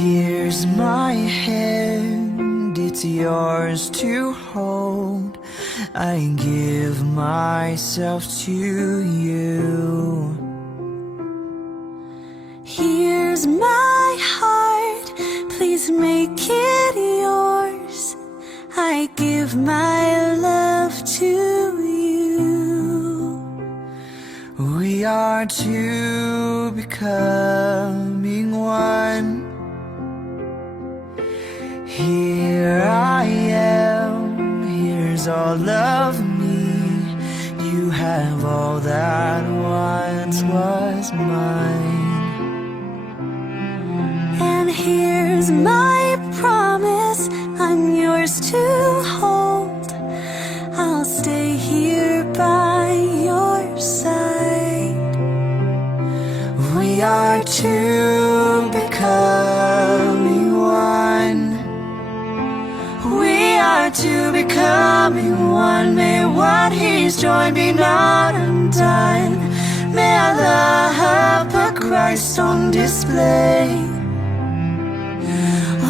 Here's my hand, it's yours to hold. I give myself to you. Here's my heart, please make it yours. I give my love to you. We are two becoming one. Here I am, here's all of me. You have all that once was mine. And here's my promise, I'm yours to hold. I'll stay here by your side. We are two becoming one. We are two becoming one. May what He's joined be not undone. May our love put Christ on display.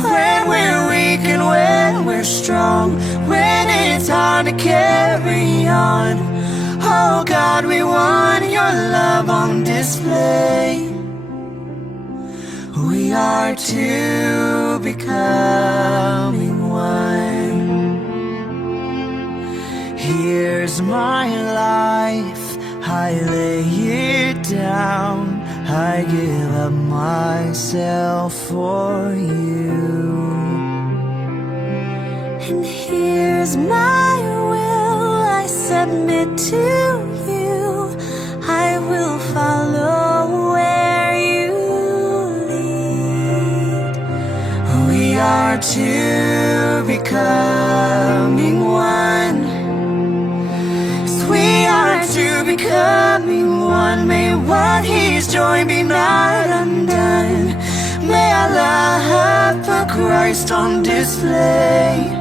When we're weak and when we're strong, when it's hard to carry on, oh God, we want your love on display. We are two becoming one. Here's my life, I lay it down. I give up myself for you. And here's my will, I submit to you. I will follow where you lead. We are two becoming one. Yes, we are two becoming one. May what He's joined be not undone. May our love put Christ on display.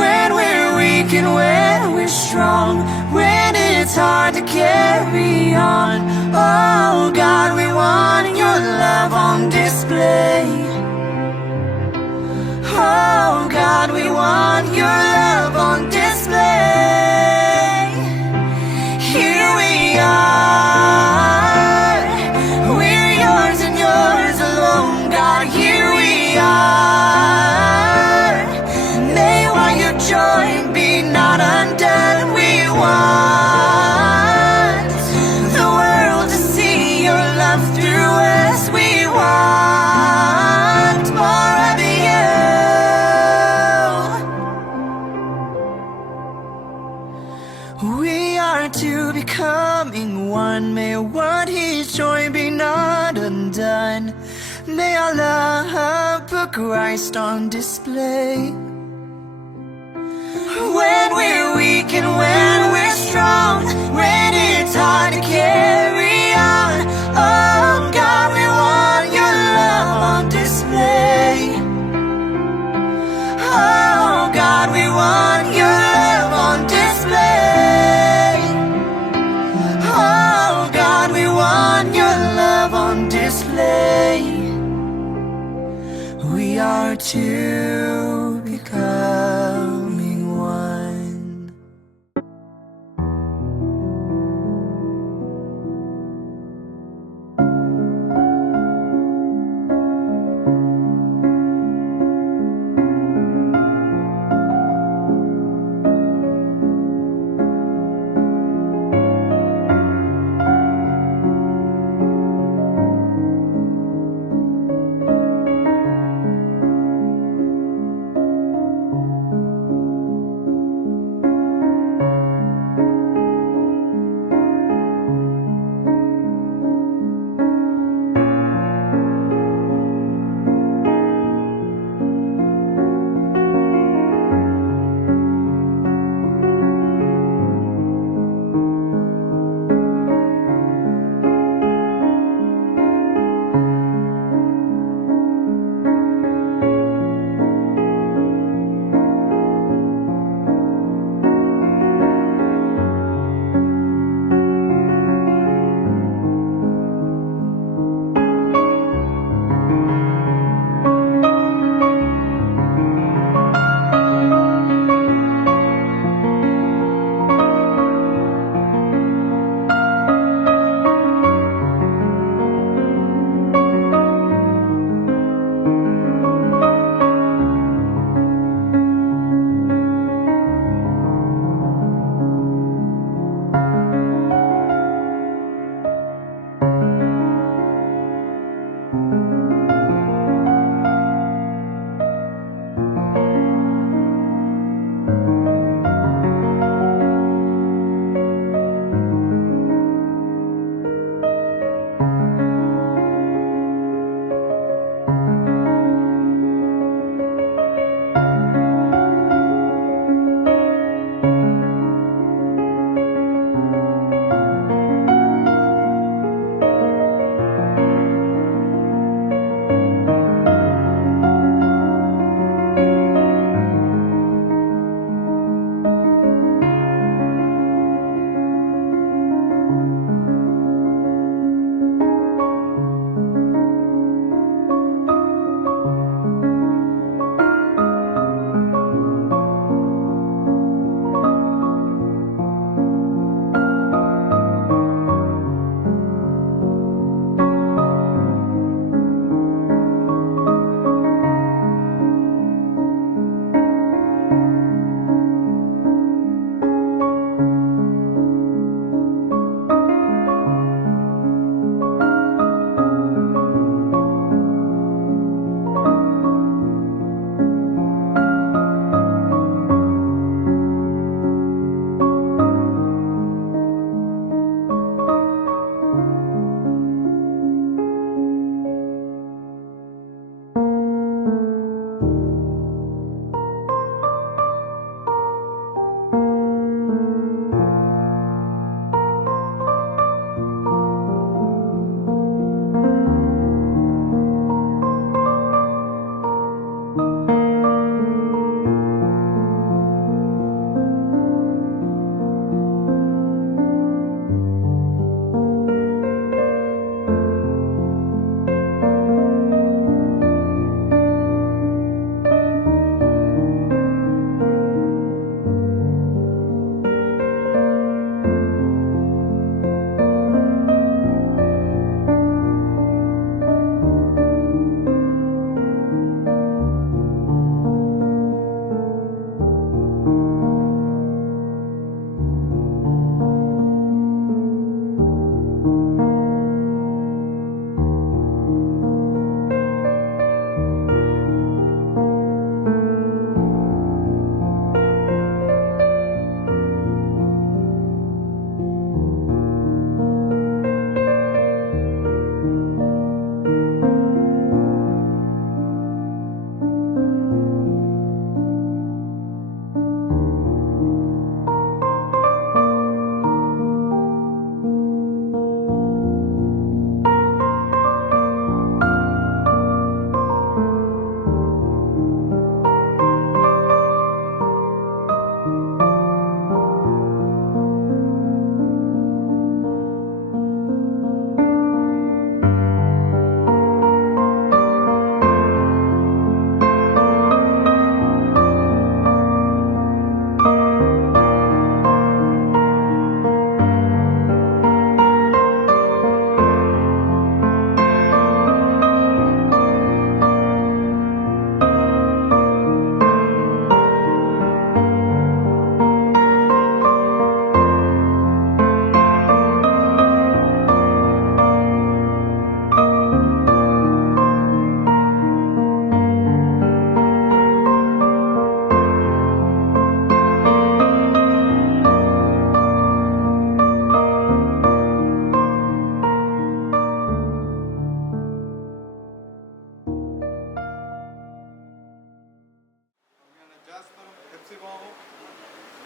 When we're weak and when we're strong, when it's hard to carry on, oh God, we want your love on display. Oh God, we want your love on display. Here we are, we're yours and yours alone, God, here we are. May what you join be not undone. We want the world to see your love through us. We want more of you. We are two becoming one. May what He's joined be not undone. May our love put Christ on display. When we're weak and when we're strong, when it's hard to carry on, oh God, we want your love on display. Oh God, we want your love on display. Oh God, we want your love on display. We are two becoming one.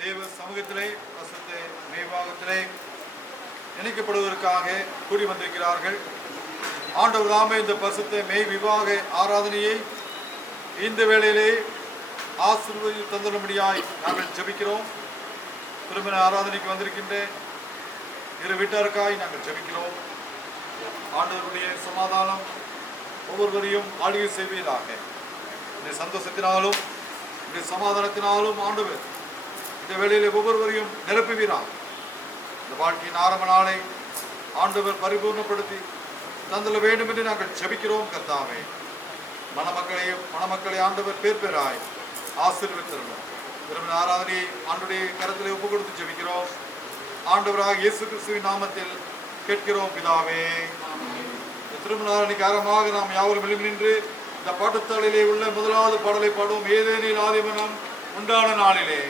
தேவ சமூகத்திலே பரிசுத்த மேய்வாகத்திலே இணைக்கப்படுவதற்காக கூடி வந்திருக்கிறார்கள். ஆண்டவர் தாமே இந்த பரிசுத்த மெய் விவாக ஆராதனையை இந்த வேளையிலே ஆசீர்வதி தந்துள்ளபடியாய் நாங்கள் ஜெபிக்கிறோம். திருமண ஆராதனைக்கு வந்திருக்கின்ற இரு வீட்டாருக்காய் நாங்கள் ஜெபிக்கிறோம். ஆண்டவருடைய சமாதானம் ஒவ்வொருவரையும் ஆளுகை செய்வீராக. இந்த சந்தோஷத்தினாலும் இந்த சமாதானத்தினாலும் ஆண்டவர் இந்த வேளையிலே ஒவ்வொருவரையும் நிரப்புவீராக. இந்த வாழ்க்கையின் ஆரம்ப நாளை ஆண்டவர் பரிபூர்ணப்படுத்தி தந்துள்ள வேண்டும் என்று நாங்கள் ஜெபிக்கிறோம். கர்த்தாவே, மணமக்களை ஆண்டவர் பேர் பேராய் ஆசீர்வதித்திருக்கிறோம். திருமண ஆராதனையை ஆண்டுடைய கரத்திலே ஒப்பு கொடுத்து ஜெபிக்கிறோம். ஆண்டவராக இயேசு கிறிஸ்துவின் நாமத்தில் கேட்கிறோம் பிதாவே. திருமண ஆராதனைக்கு ஆரம்பமாக நாம் யாவரும் எழுந்து நின்று இந்த பாட்டுத்தாளிலே உள்ள முதலாவது பாடலை பாடுவோம். ஏதேனில் ஆதிமனம் உண்டான நாளிலே.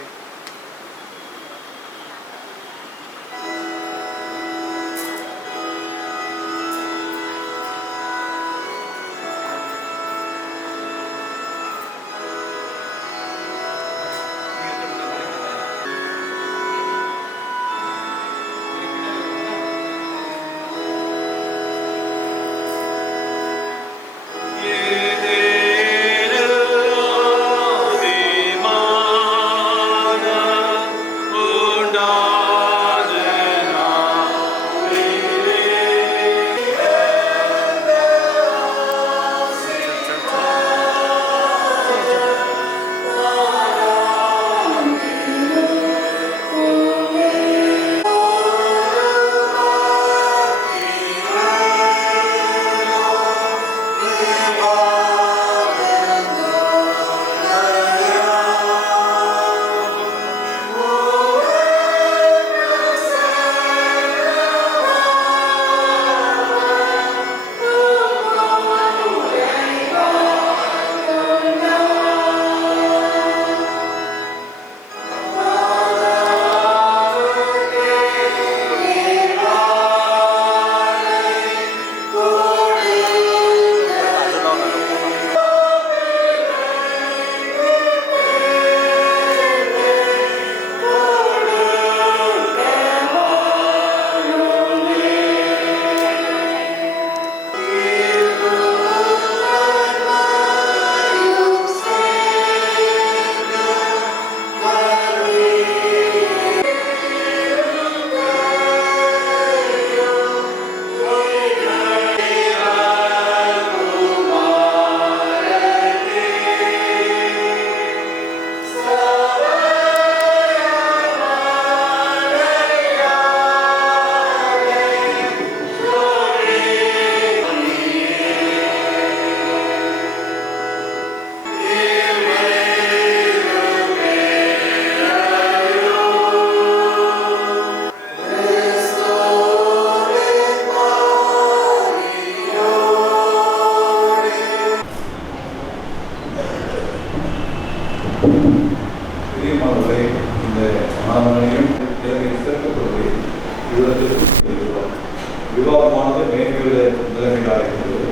விவாதமானது மேன்மையுள்ள நிலைமையாக இருக்கிறது.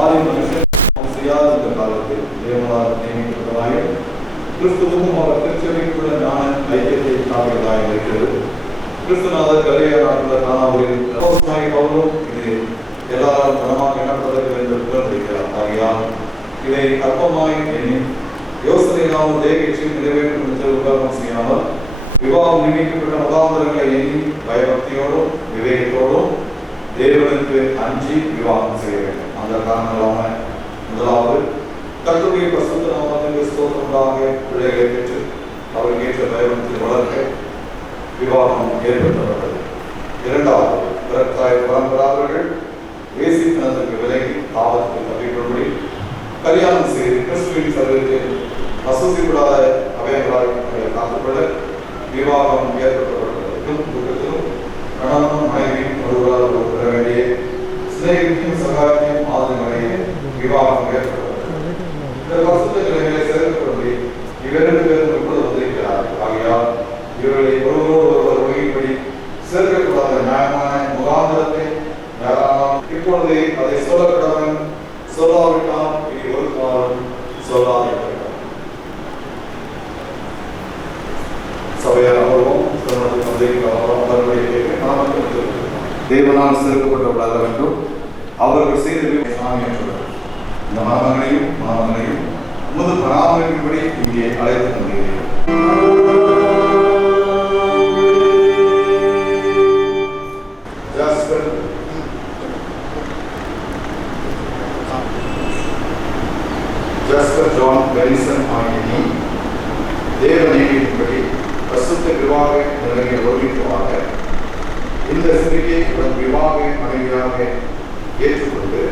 ஆதி மனுஷன் செய்யாத இந்த காலத்தில் தேவனால் நியமிக்கப்பட்டதாக கிறிஸ்துவும் அவர் திருச்சபைக்குள்ள ஞான ஐக்கியத்தை காட்டுவதாக இருக்கிறது. கிறிஸ்துநாதர் கல்யாண காணாவில் பவுலும் இது எல்லாரும் பணமாக எண்ணப்படுவதற்கு என்று உணர்ந்திருக்கிறார். ஆகையால் இதை அற்பமாய் எண்ணி யோசனையாமல் தேவையை நிறைவேற்றும் என்று உபகாரம் செய்யாமல் விவாகம் நியமிக்கப்பட்ட மதாந்தரங்களை எண்ணி பயபக்தியோடும் விவேகத்தோடும் தேவனுக்கு அஞ்சி விவாகம் செய்ய வேண்டும். அந்த காரணங்களான முதலாவது கர்த்தருடைய பரிசுத்த நாமத்திற்கு ஸ்தோத்திரமாக பிள்ளைகளை பெற்று அவருக்கு ஏற்ற பயபக்தி வளர்க்க விவாகம் ஏற்படுத்தப்பட்டது. இரண்டாவது பிறத்தாய் பரம்பராவர்கள் வேசித்தனத்திற்கு விலகி ஆபத்துக்கு தப்பிக்கொள்படி கல்யாணம் செய்து கிறிஸ்துவின் சரீரத்தில் அசுசிப்படாத அவயங்களாக காத்துக்கொள்ள விவாகம் ஏற்படுத்தப்பட்டது. துக்கத்திலும் கணவனும் மனைவியும் ஒருவரால் பெற வேண்டிய சிநேகத்தையும் சகாயத்தையும் ஆதரவடைய விவாகம் ஏற்படுத்தப்பட்டது. இந்த பரிசுத்த நிலைகளை சேர்க்கப்படி இவரிடத்து பேரும் இப்பொழுது வந்திருக்கிறார்கள். ஆகையால் இவர்களை ஒருவரோடு ஒருவர் ஒழுங்கின்படி சேர்க்கக்கூடாத நியாயமான முகாந்திரத்தை இப்பொழுது அதை சொல்லப்படவன் சொல்லாவிட்டால் இனி ஒரு காலம் சொல்லாதிருக்கிறார். சபையார் அமர்வோம். தேவனால் செலுத்தப்பட்டவர்களாக வேண்டும். அவர்கள் செய்த சாமியாற்றுள்ளார். இந்த மாணவர்களையும் உமது பராமரிப்பின்படி இங்கே அழைத்து கொண்டிருக்கிறேன். ஜாஸ்பர் ஜான் பெரிசன் ஆகிய நீ தேவ நியமத்தின்படி பரிசுத்த விவாக நிலையை ஒருமித்தவாக இந்த சிறியை உடன் விவாக மனைவியாக ஏற்றுக்கொண்டு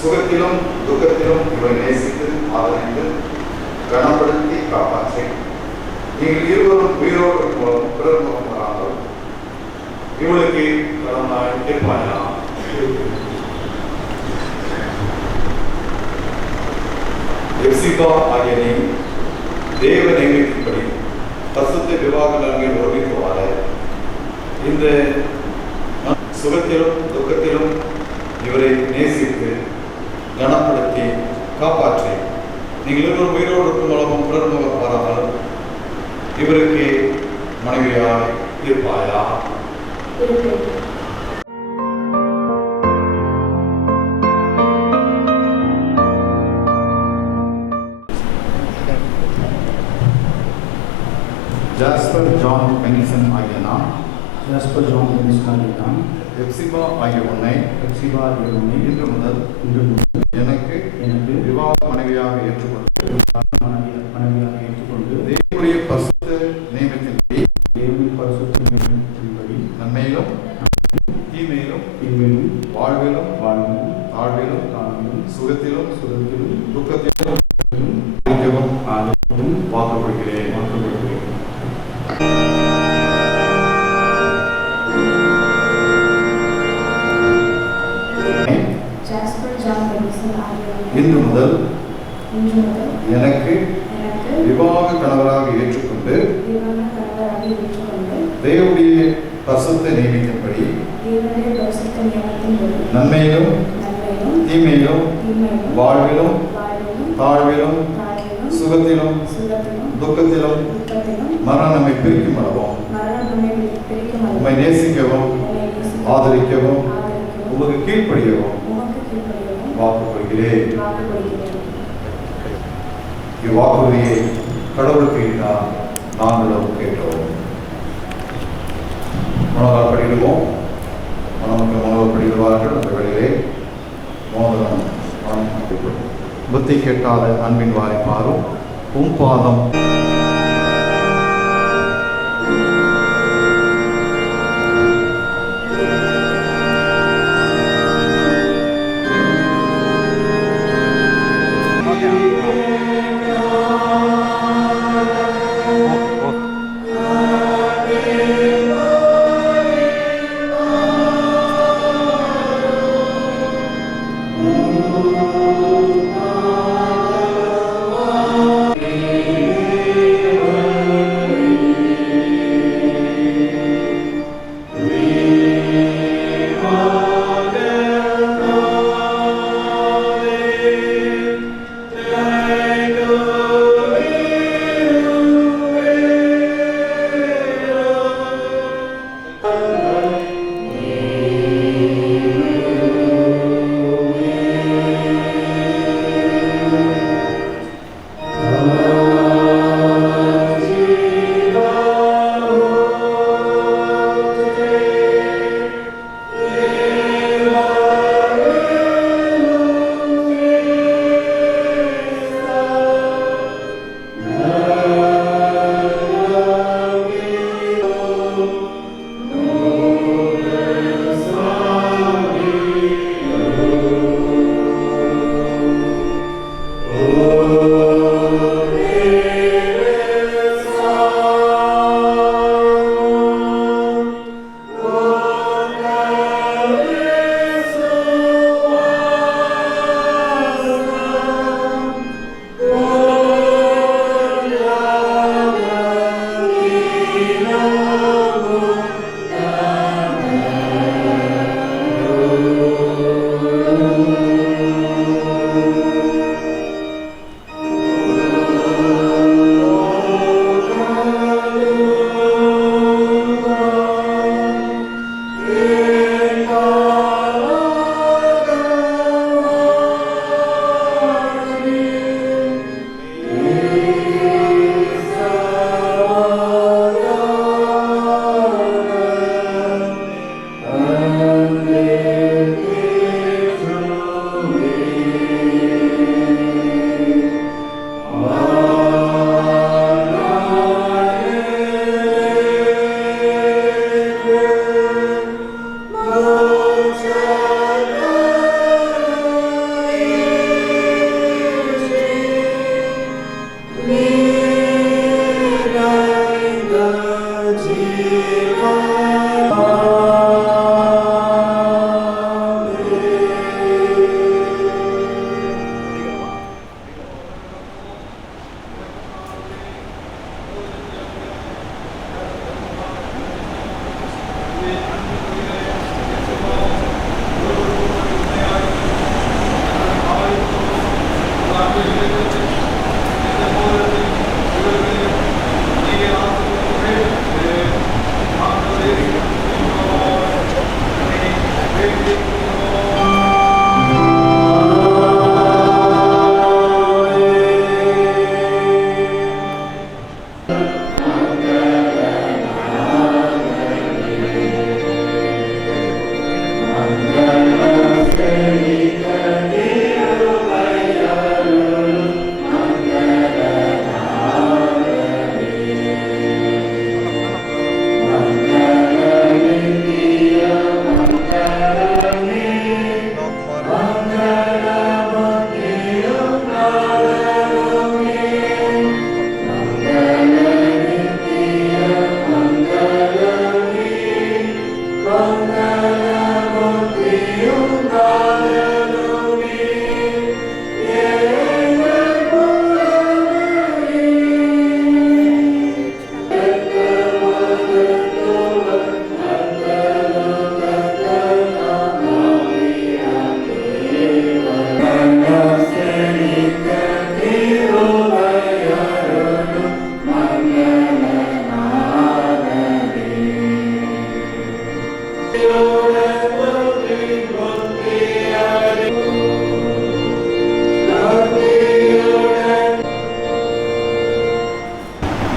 சுகத்திலும் துக்கத்திலும் இவரை நேசித்து ஆதரித்து கனப்படுத்தி காப்பாற்றி நீங்கள் இருவரும் உயிரோடு மூலம் பிறர் முகம் வராமல் இவளுக்கு கடனாய் இருப்பாயா. எப்சிபா ஆகிய நீ தேவ நியமத்தின்படி பரிசுத்த விவாக நலன்கள் ஒருமித்தவாற இந்த சுகத்திலும் துக்கத்திலும் இவரை நேசித்து கனப்படுத்தி காப்பாற்றி நீங்கள் இருவரும் உயிரோடு இருக்கும் அளவும் பிறர் முகம் வராமல் இவருக்கு மனைவியாக இருப்பாயா. ஜாஸ்பர் ஜான் பெனிசன் ஆகிய நான் எப்சிபா ஆகிய உன்னை இன்று முதல் எனக்கு விவாக மனைவியாக ஏற்றுக்கொண்டு தேவனுடைய பரிசுத்த நியமத்தின்படி நன்மையிலும் தீமையிலும் வாழ்விலும் தாழ்விலும் சுகத்திலும் துக்கத்திலும் வாக்கப்படுகிறேன். இன்று முதல் எனக்கு விவாக கணவராக ஏற்றுக்கொண்டு தேவனுடைய பரிசுத்த நியமத்தின்படி நன்மையிலும் தீமையிலும் வாழ்விலும் தாழ்விலும் சுகத்திலும் துக்கத்திலும் மரணம் நம்மை பிரிக்கும் அளவும் உம்மை நேசிக்கவும் ஆதரிக்கவும் உமக்கு கீழ்ப்படியவும் வாக்குறுகிறேன். இவ்வாக்குறுதியை கடவுளுக்கு நாங்களும் கேட்டோம். மனோகர் படிடுவோம். மனோகர் படிடுவார்கள். அந்த வேளையிலே மோதனம் புத்தி கேட்டாத அன்பின் வாரி மாறும் உம் பாதம்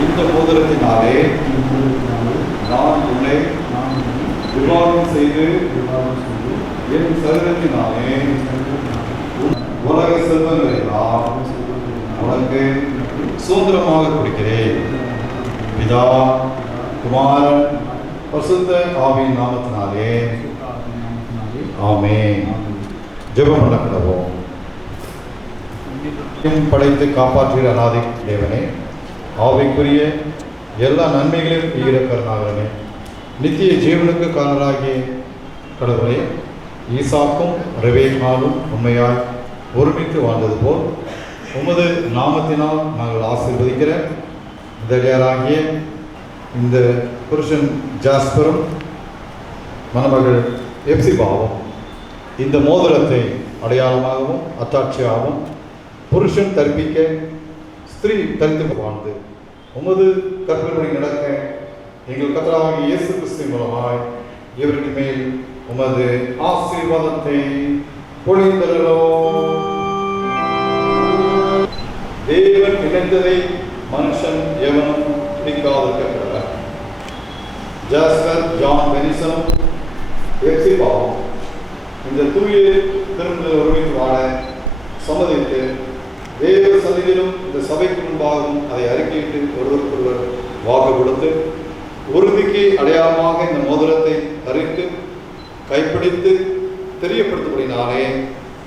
இந்த மோதிரத்தினாலே நான் உன்னை விவாதம் செய்து என் சரீரத்தினாலே உலக செல்வங்களை எல்லாம் உனக்கு சுதந்திரமாக கொடுக்கிறேன். பிதா குமாரன் பரிசுத்த ஆவியின் நாமத்தினாலே ஆமென். ஜெபம் பண்ண கடவோம். படைத்து காப்பாற்றுகிற அநாதி தேவனே, ஆவிக்குரிய எல்லா நன்மைகளையும் ஈரக்கரனாகிறனே, நித்திய ஜீவனுக்கு காரணராகிய கடவுளே, ஈசாக்கும் ரெபேக்காலும் உண்மையாய் ஒருமித்து வாழ்ந்தது போல் உமது நாமத்தினால் நாங்கள் ஆசீர்வதிக்கிற இதழியாராகிய இந்த புருஷன் ஜாஸ்பரும் மணமகள் எப்சிபாவும் இந்த மோதிரத்தை அடையாளமாகவும் அத்தாட்சியாகவும் புருஷன் தரிப்பிக்க ஸ்திரீ தரித்து வாழ்ந்து உமது கற்பனை நடக்க எங்கள் கர்த்தராகிய இயேசு கிறிஸ்து மூலமாய் இவருக்கு மேல் உமது ஆசீர்வாதத்தை பொழிந்தருளோம். தேவன் இணைந்ததை மனுஷன் எவனும் பிடிக்காதிருக்கிறார். ஜாஸ்பர் ஜான் பெனிசனும் எப்சிபாவும் இந்த தூய திரும்ப ஒருமித்து வாழ சம்மதித்து தேவ சந்நிதியிலும் இந்த சபைக்கு முன்பாகவும் அதை அறிக்கையிட்டு ஒருவருக்கொருவர் வாக்கு கொடுத்து உறுதிக்கு அடையாளமாக இந்த மோதிரத்தை தரித்து கைப்பிடித்து தெரியப்படுத்தப்படினாலே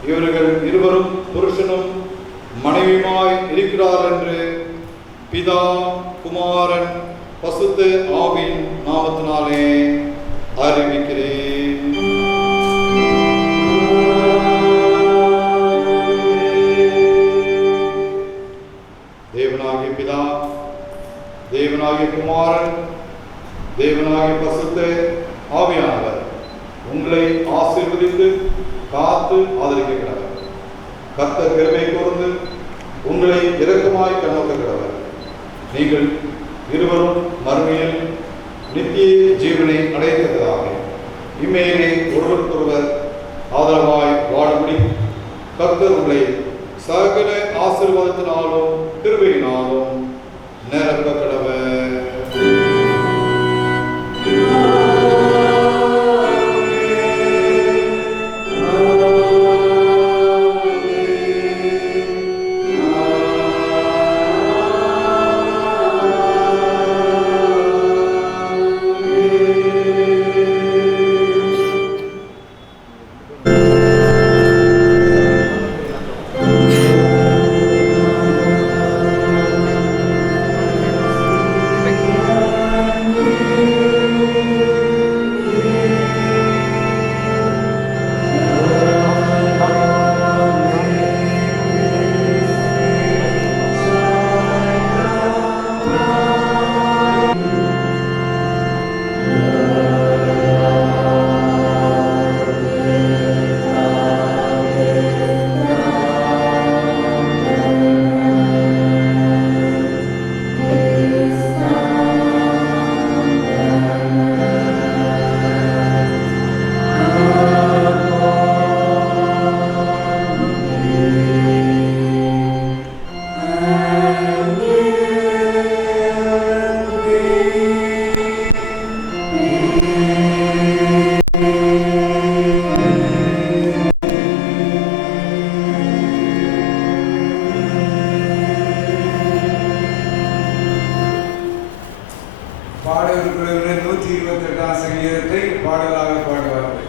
இவர்கள் இருவரும் புருஷனும் மனைவியுமாய் இருக்கிறார் என்று பிதா குமாரன் பரிசுத்த ஆவியின் நாமத்தினாலே அறிவிக்கிறேன். தேவனாகிய பிதா, தேவனாகிய குமாரன், தேவனாகிய பரிசுத்த ஆவியானவர் உங்களை ஆசீர்வதித்து காத்து ஆதரிக்கிறார். கர்த்தர் கிருபை கூர்ந்து உங்களை இரக்கமாய் கண்ணோக்குகிறவர். நீங்கள் இருவரும் மறுமையில் நித்திய ஜீவனை அடையத்தக்கதாக இம்மையிலே ஒருவருக்கொருவர் ஆதரவாய் வாழும்படி கர்த்தர் உங்களை சகல ஆசீர்வாதத்தினாலும் கிருபையினாலும் நிரப்ப கடவர். பாடகுருவினர் 128ஆம் சங்கீதத்தை பாடலாக பாடுவார்கள்.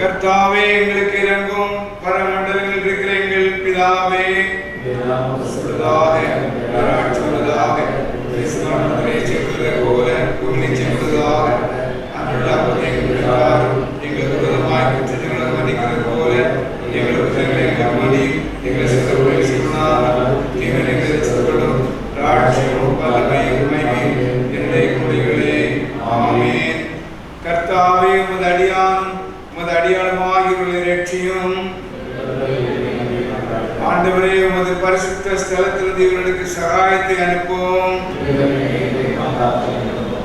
கர்த்தாவே எங்களுக்கு இரங்கும். பரமண்டலங்களில் இருக்கிற எங்கள் பிதாவே, கர்த்தாவே உமது அடியானும் உமது அடியானுமாகியவர்களை ரட்சியும். ஆண்டவரே, உமது பரிசுத்த ஸ்தலத்திலிருந்து இவர்களுக்கு சகாயத்தை அனுப்பும்.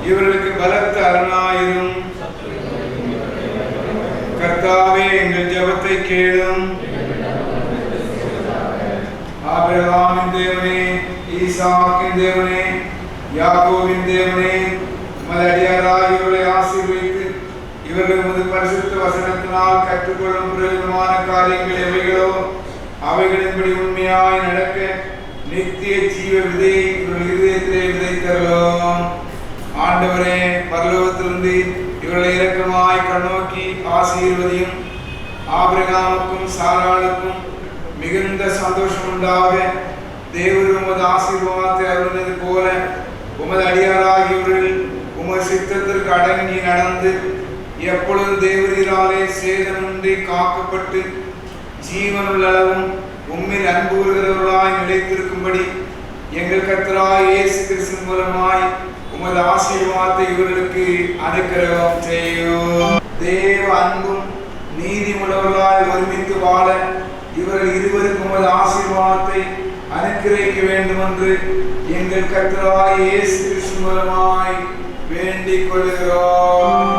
இவர்களுக்கு பலத்த அரணாயிரும். கர்த்தாவே, எங்கள் ஜெபத்தை கேளும். ஆபிரகாமின் தேவனே, ஈசாக்கின் தேவனே, யாக்கோபின் தேவனே, உமது அடியாராய் இவர்களை ஆசீர்வதித்து இவர்கள் உமது பரிசுத்த வசனத்தினால் கற்றுக்கொள்ளும் பிரயோஜனமான காரியங்கள் எவைகளோ அவைகளின்படி உண்மையாய் நடக்க நித்திய ஜீவ விதையை இவர்கள் இதயத்திலே விதைத்தருளும். ஆண்டவரே, பரலோகத்திலிருந்து இவர்களை இரக்கமாய் கண்ணோக்கி ஆசீர்வதியும். ஆபிரகாமுக்கும் சாராளுக்கும் மிகுந்த சந்தோஷம் உண்டாக தேவர் உமது ஆசீர்வாதத்தை அருளினது போல உமது அடியாராகியவர்கள் உமது சித்தத்திற்கு அடங்கி நடந்து எப்பொழுது தேவரீராலே சேதமின்றி காக்கப்பட்டு ஜீவனுள்ள அளவும் உம்மில் அன்பு கூறுகிறவர்களாய் நிலைத்திருக்கும்படி எங்கள் கர்த்தராகிய இயேசு கிறிஸ்து மூலமாய் உமது ஆசீர்வாதத்தை இவர்களுக்கு அனுக்கிரகம் செய்யும். தேவ அன்பும் நீதிமுள்ளவர்களாய் ஒருமித்து வாழ இவர்கள் இருவருக்கும் உமது ஆசீர்வாதத்தை அனுக்கிரகிக்க வேண்டும் என்று எங்கள் கர்த்தராகிய இயேசு கிறிஸ்து மூலமாய் வேண்டிக் கொள்கிறோம்.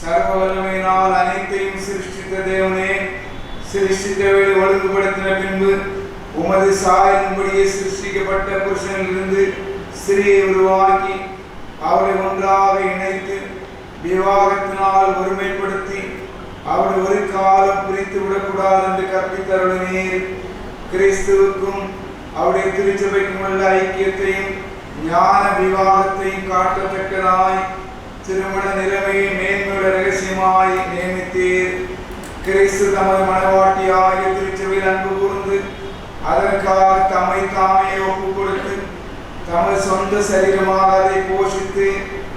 சர்வ வல்லமையினால் அனைத்தையும் சிருஷ்டித்த தேவனே, சிருஷ்டித்தவர்களை ஒழுங்குபடுத்தின பின்பு உமது சாயலின்படியே சிருஷ்டிக்கப்பட்ட புருஷனிலிருந்து ஸ்திரியை உருவாக்கி அவரை ஒன்றாக இணைத்து விவாகத்தினால் ஒருமைப்படுத்தி அவரை ஒரு காலம் பிரித்து விடக்கூடாது என்று கற்பித்தருளினீர். கிறிஸ்துவுக்கும் அவருடைய திருச்சபைக்கும் உள்ள ஐக்கியத்தையும் ஞான விவாகத்தையும் காட்டத்தக்கதாய் திருமண நிலைமையை மேன்மையுள்ள ரகசியமாய் நியமித்தீர். கிறிஸ்து தமது மனவாட்டியாகிய திருச்சபையில் அன்பு கூர்ந்து அதற்காக தம்மை தாமே ஒப்புக் கொடுத்து தமது சொந்த சரீரமாக அதை போஷித்து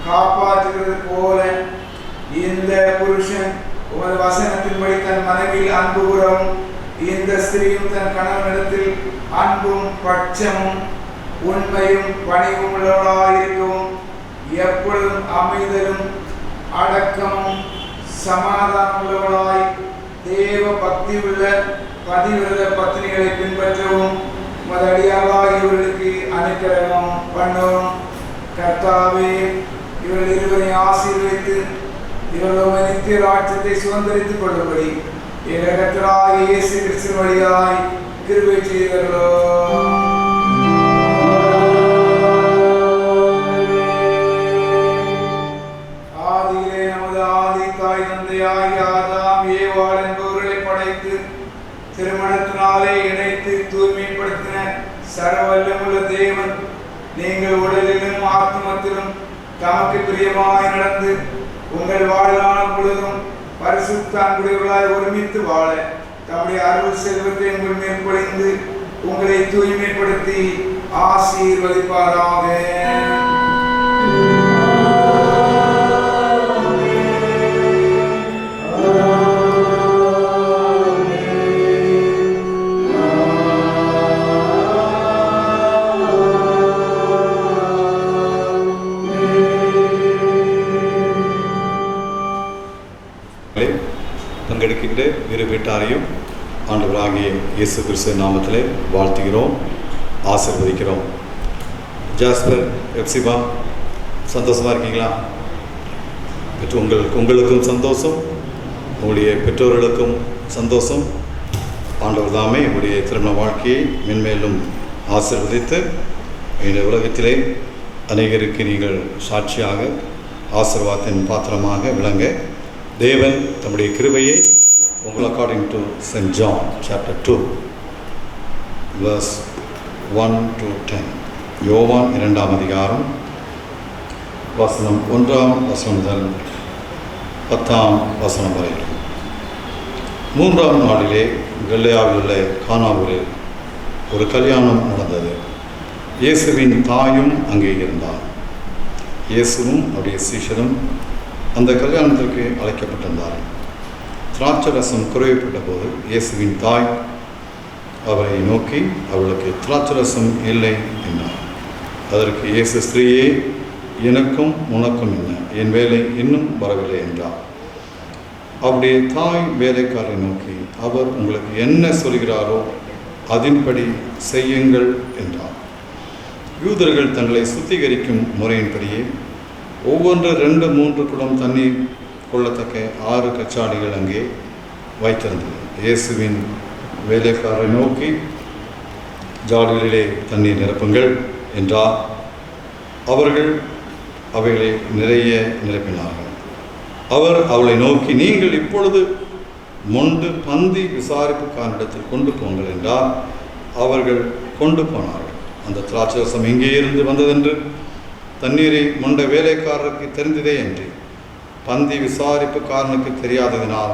காப்பாற்றுகிறது போல இந்த புருஷன் உமது வசனத்தின்படி தன் மனைவியில் அன்பு கூறவும் இந்த ஸ்திரீயும் தன் கணவனிடத்தில் அன்பும் பட்சமும் உண்மையும் பணிவும் உள்ளவளாயிருக்கவும் எப்பொழுதும் அமைதலும் அடக்கமும் சமாதானம் உள்ளவளாய் தேவ பக்தி உள்ள பதிவிரத பத்தினிகளை பின்பற்றவும் உமது அடியாராகியவர்களுக்கு அனுக்கிரகம் பண்ணவும். கர்த்தாவே, இவர்கள் இருவரையும் ஆசீர்வதித்து இவர்கள் நித்திய ராஜ்யத்தை சுதந்திரித்துக் கொள்ளும்படி எங்கள் கர்த்தராகிய இயேசு கிறிஸ்து வழியாய் கிருபை செய்தருளும். ஆதியிலே நமது ஆதி தாய் தந்தையாகிய ஆதாம் ஏவாள் என்பவர்களை படைத்து திருமணத்தினாலே இணைத்து தூய்மைப்படுத்தின சர்வவல்லமுள்ள தேவன், நீங்கள் உடலிலும் ஆத்மத்திலும் தமக்கு பிரியமாய் நடந்து உங்கள் வாழ்நாள் முழுதும் பரிசுத்த அன்புடையவர்களாய் ஒருமித்து வாழ தம்முடைய அருள் செல்வத்தை உங்கள் மேல் பொழிந்து உங்களை தூய்மைப்படுத்தி ஆசீர்வதிப்பாராக. பங்கெடுக்கின்ற இரு வீட்டாரையும் ஆண்டவராகிய இயேசு கிறிஸ்து நாமத்திலே வாழ்த்துகிறோம், ஆசீர்வதிக்கிறோம். ஜாஸ்பர், எப்சிபா, சந்தோஷமாக இருக்கீங்களா? உங்களுக்கும் சந்தோஷம், உங்களுடைய பெற்றோர்களுக்கும் சந்தோஷம். ஆண்டவர் தாமே உங்களுடைய திருமண வாழ்க்கையை மென்மேலும் ஆசீர்வதித்து இந்த உலகத்திலே அநேகருக்கு நீங்கள் சாட்சியாக ஆசீர்வாதத்தின் பாத்திரமாக விளங்க தேவன் தம்முடைய கிருபையை உங்கள் according to Saint John chapter 2 verse 1 to 10, யோவான் 2ஆம் அதிகாரம் வசனம் 1ஆம் வசனம் முதல் 10ஆம் வசனம் வரை. 3ஆம் நாளிலே கலிலேயாவில் உள்ள கானாவூரில் ஒரு கல்யாணம் நடந்தது. இயேசுவின் தாயும் அங்கே இருந்தார். இயேசுவும் அவருடைய சீஷரும் அந்த கல்யாணத்திற்கு அழைக்கப்பட்டிருந்தார். திராட்சை ரசம் குறைவுபட்ட போது இயேசுவின் தாய் அவரை நோக்கி அவளுக்கு திராட்சை ரசம் இல்லை என்றார். அதற்கு இயேசு, ஸ்திரீயே, எனக்கும் உனக்கும் என்ன, என் வேலை இன்னும் வரவில்லை என்றார். அவருடைய தாய் வேலைக்காரரை நோக்கி, அவர் உங்களுக்கு என்ன சொல்கிறாரோ அதன்படி செய்யுங்கள் என்றார். யூதர்கள் தங்களை சுத்திகரிக்கும் முறையின்படியே ஒவ்வொன்று 2-3 குடம் தண்ணீர் கொள்ளத்தக்க 6 கச்சாடிகள் அங்கே வைத்திருந்தது. இயேசுவின் வேலைக்காரரை நோக்கி, ஜாடிகளிலே தண்ணீர் நிரப்புங்கள் என்றார். அவர்கள் அவைகளை நிறைய நிரப்பினார்கள். அவர் அவளை நோக்கி, நீங்கள் இப்பொழுது மொண்டு பந்தி விசாரிப்புக்காரனிடத்தில் கொண்டு போங்கள் என்றார். அவர்கள் கொண்டு போனார்கள். அந்த திராட்சரசம் எங்கே இருந்து வந்ததென்று தண்ணீரை மொண்ட வேலைக்காரருக்கு தெரிந்ததே என்று பந்தி விசாரிப்புக்காரனுக்கு தெரியாததினால்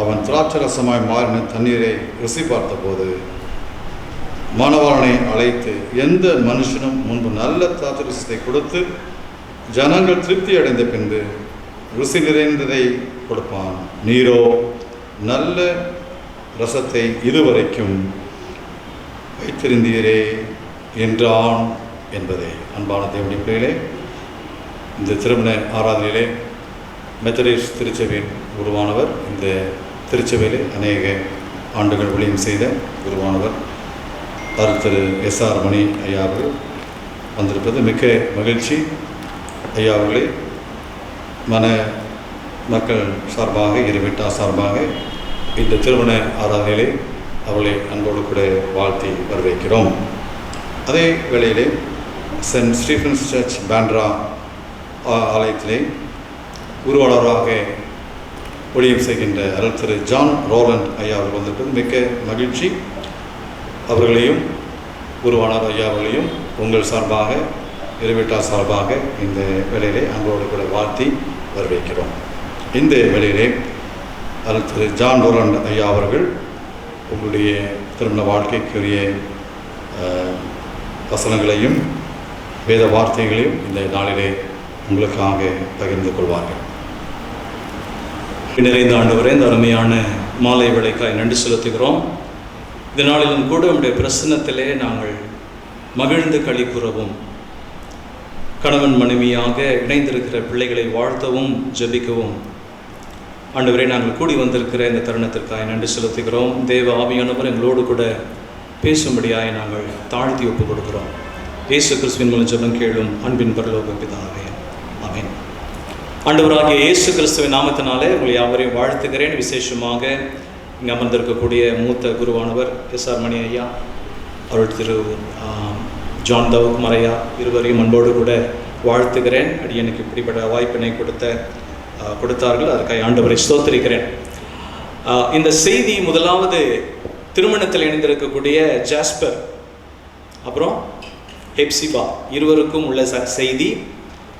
அவன் திராட்சரசமாய் மாறின தண்ணீரை ருசி பார்த்தபோது மணவாளனை அழைத்து, எந்த மனுஷனும் முன்பு நல்ல திராட்சரசத்தை கொடுத்து ஜனங்கள் திருப்தி அடைந்த பின்பு ருசி நிறைந்ததை கொடுப்பான், நீரோ நல்ல ரசத்தை இதுவரைக்கும் வைத்திருந்தீரே என்றான் என்பதை. அன்பான தேவனுடைய பிள்ளைகளே, இந்த திருமண ஆராதனையிலே மெத்தடிஸ்ட் திருச்சபையின் குருவானவர். இந்த திருச்சபையில் அநேக ஆண்டுகள் ஊழியம் செய்த குருவானவர் திரு எஸ்ஆர் மணி ஐயா அவர்கள் வந்திருப்பது மிக்க மகிழ்ச்சி. ஐயா அவர்களை மக்கள் சார்பாக, இருவிட்டா சார்பாக இந்த திருமண ஆராதனையிலே அவர்களை அன்போடு கூட வாழ்த்தி வரவேற்கிறோம். அதே வேளையிலே சென்ட் ஸ்டீஃபன்ஸ் சர்ச் பேண்ட்ரா ஆலயத்திலே குருவாளராக ஊழியம் செய்கின்ற அருள் திரு ஜான் ரோலண்ட் ஐயா அவர்கள் வந்திருப்பது மிக்க மகிழ்ச்சி. அவர்களையும் குருவாளர் ஐயா அவர்களையும் உங்கள் சார்பாக, இருவிட்டா சார்பாக இந்த வேளையிலே அன்போடு கூட வாழ்த்தி வரவேற்கிறோம். இந்த வேளையிலே அருள் திரு ஜான் ரோலண்ட் ஐயா அவர்கள் உங்களுடைய திருமண வாழ்க்கைக்குரிய வசனங்களையும் வேத வார்த்தைகளையும் இந்த நாளிலே உங்களுக்காக பகிர்ந்து கொள்வார்கள். நிறைந்த ஆண்டவரே, இந்த அருமையான மாலை வேளைக்காய் நன்றி செலுத்துகிறோம். இந்த நாளிலும் கூட உங்களுடைய பிரசன்னத்திலே நாங்கள் மகிழ்ந்து களி கூறவும், கணவன் மனைவியாக இணைந்திருக்கிற பிள்ளைகளை வாழ்த்தவும் ஜெபிக்கவும் ஆண்டவரே நாங்கள் கூடி வந்திருக்கிற இந்த தருணத்திற்காக நன்றி செலுத்துகிறோம். தேவ ஆவியானவர் எங்களோடு கூட பேசும்படியாய் நாங்கள் தாழ்த்தி ஒப்புக் கொடுக்கிறோம். இயேசு கிறிஸ்துவின் மூலம் ஜெபம் கேளும் அன்பின் பரலோக பிதாவே, ஆமென். ஆண்டவராகிய இயேசு கிறிஸ்துவின் நாமத்தினாலே உங்களை யாவரையும் வாழ்த்துகிறேன். விசேஷமாக இங்கே அமர்ந்திருக்கக்கூடிய மூத்த குருவானவர் எஸ்ஆர் மணி ஐயா, அருள் திரு ஜான் தவகுமார் ஐயா இருவரையும் அன்போடு கூட வாழ்த்துகிறேன். அடியனுக்கு இப்படிப்பட்ட வாய்ப்பினை கொடுத்தார்கள், அதற்காக ஆண்டவரை ஸ்தோத்திரிக்கிறேன். இந்த செய்தி முதலாவது திருமணத்தில் இணைந்திருக்கக்கூடிய ஜாஸ்பர் அப்புறம் ஹெப்சிபா இருவருக்கும் உள்ள செய்தி.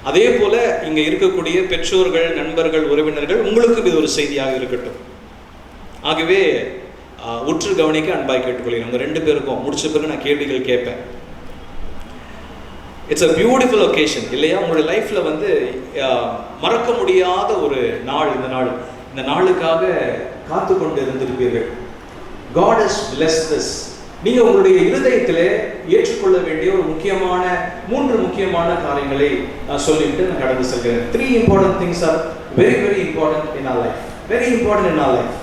அதே போல இங்கே இருக்கக்கூடிய பெற்றோர்கள், நண்பர்கள், உறவினர்கள் உங்களுக்கும் இது ஒரு செய்தியாக இருக்கட்டும். ஆகவே உற்று கவனிக்க அன்பாய் கேட்டுக்கொள்கிறேன். உங்கள் ரெண்டு பேருக்கும் முடிச்ச பிறகு நான் கேள்விகள் கேட்பேன். இட்ஸ் அ பியூட்டிஃபுல் ஒகேஷன் இல்லையா? உங்களுடைய லைஃப்பில் மறக்க முடியாத ஒரு நாள். இந்த நாளுக்காக காத்து கொண்டு இருந்திருப்பீர்கள். God has blessed this. நீங்கள் உங்களுடைய இருதயத்திலே ஏற்றுக்கொள்ள வேண்டிய ஒரு மூன்று முக்கியமான காரியங்களை சொல்லிட்டு நான் கடந்து செல்கிறேன். 3 important things are very very important in our life. Very important in our life.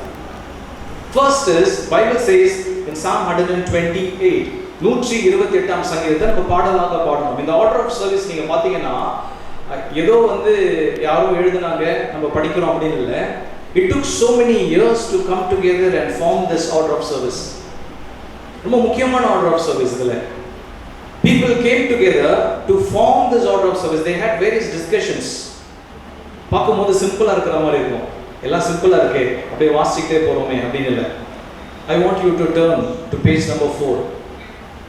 First is, Bible says in Psalm 128, 128ஆம் சங்கீதத்தை நம்ம பாடலாக பாடணும். இந்த ஆர்டர் ஆஃப் சர்வீஸ் நீங்க பாத்தீங்கன்னா ஏதோ யாரோ எழுதுனாங்க நம்ம படிக்கிறோம் அப்படின்னு இல்லை. It took so many years to come together and form this order of service. ரொம்ப முக்கியமான order of service இதுல. People came together to form this order of service. They had various discussions. பார்க்கும்போது சிம்பிளா இருக்கிற மாதிரி இருக்கும். எல்லாம் சிம்பிளா இருக்கே, அப்படியே வாசிக்கிட்டே போறோமே அப்படின்னு இல்லை. I want you to turn to page number 4.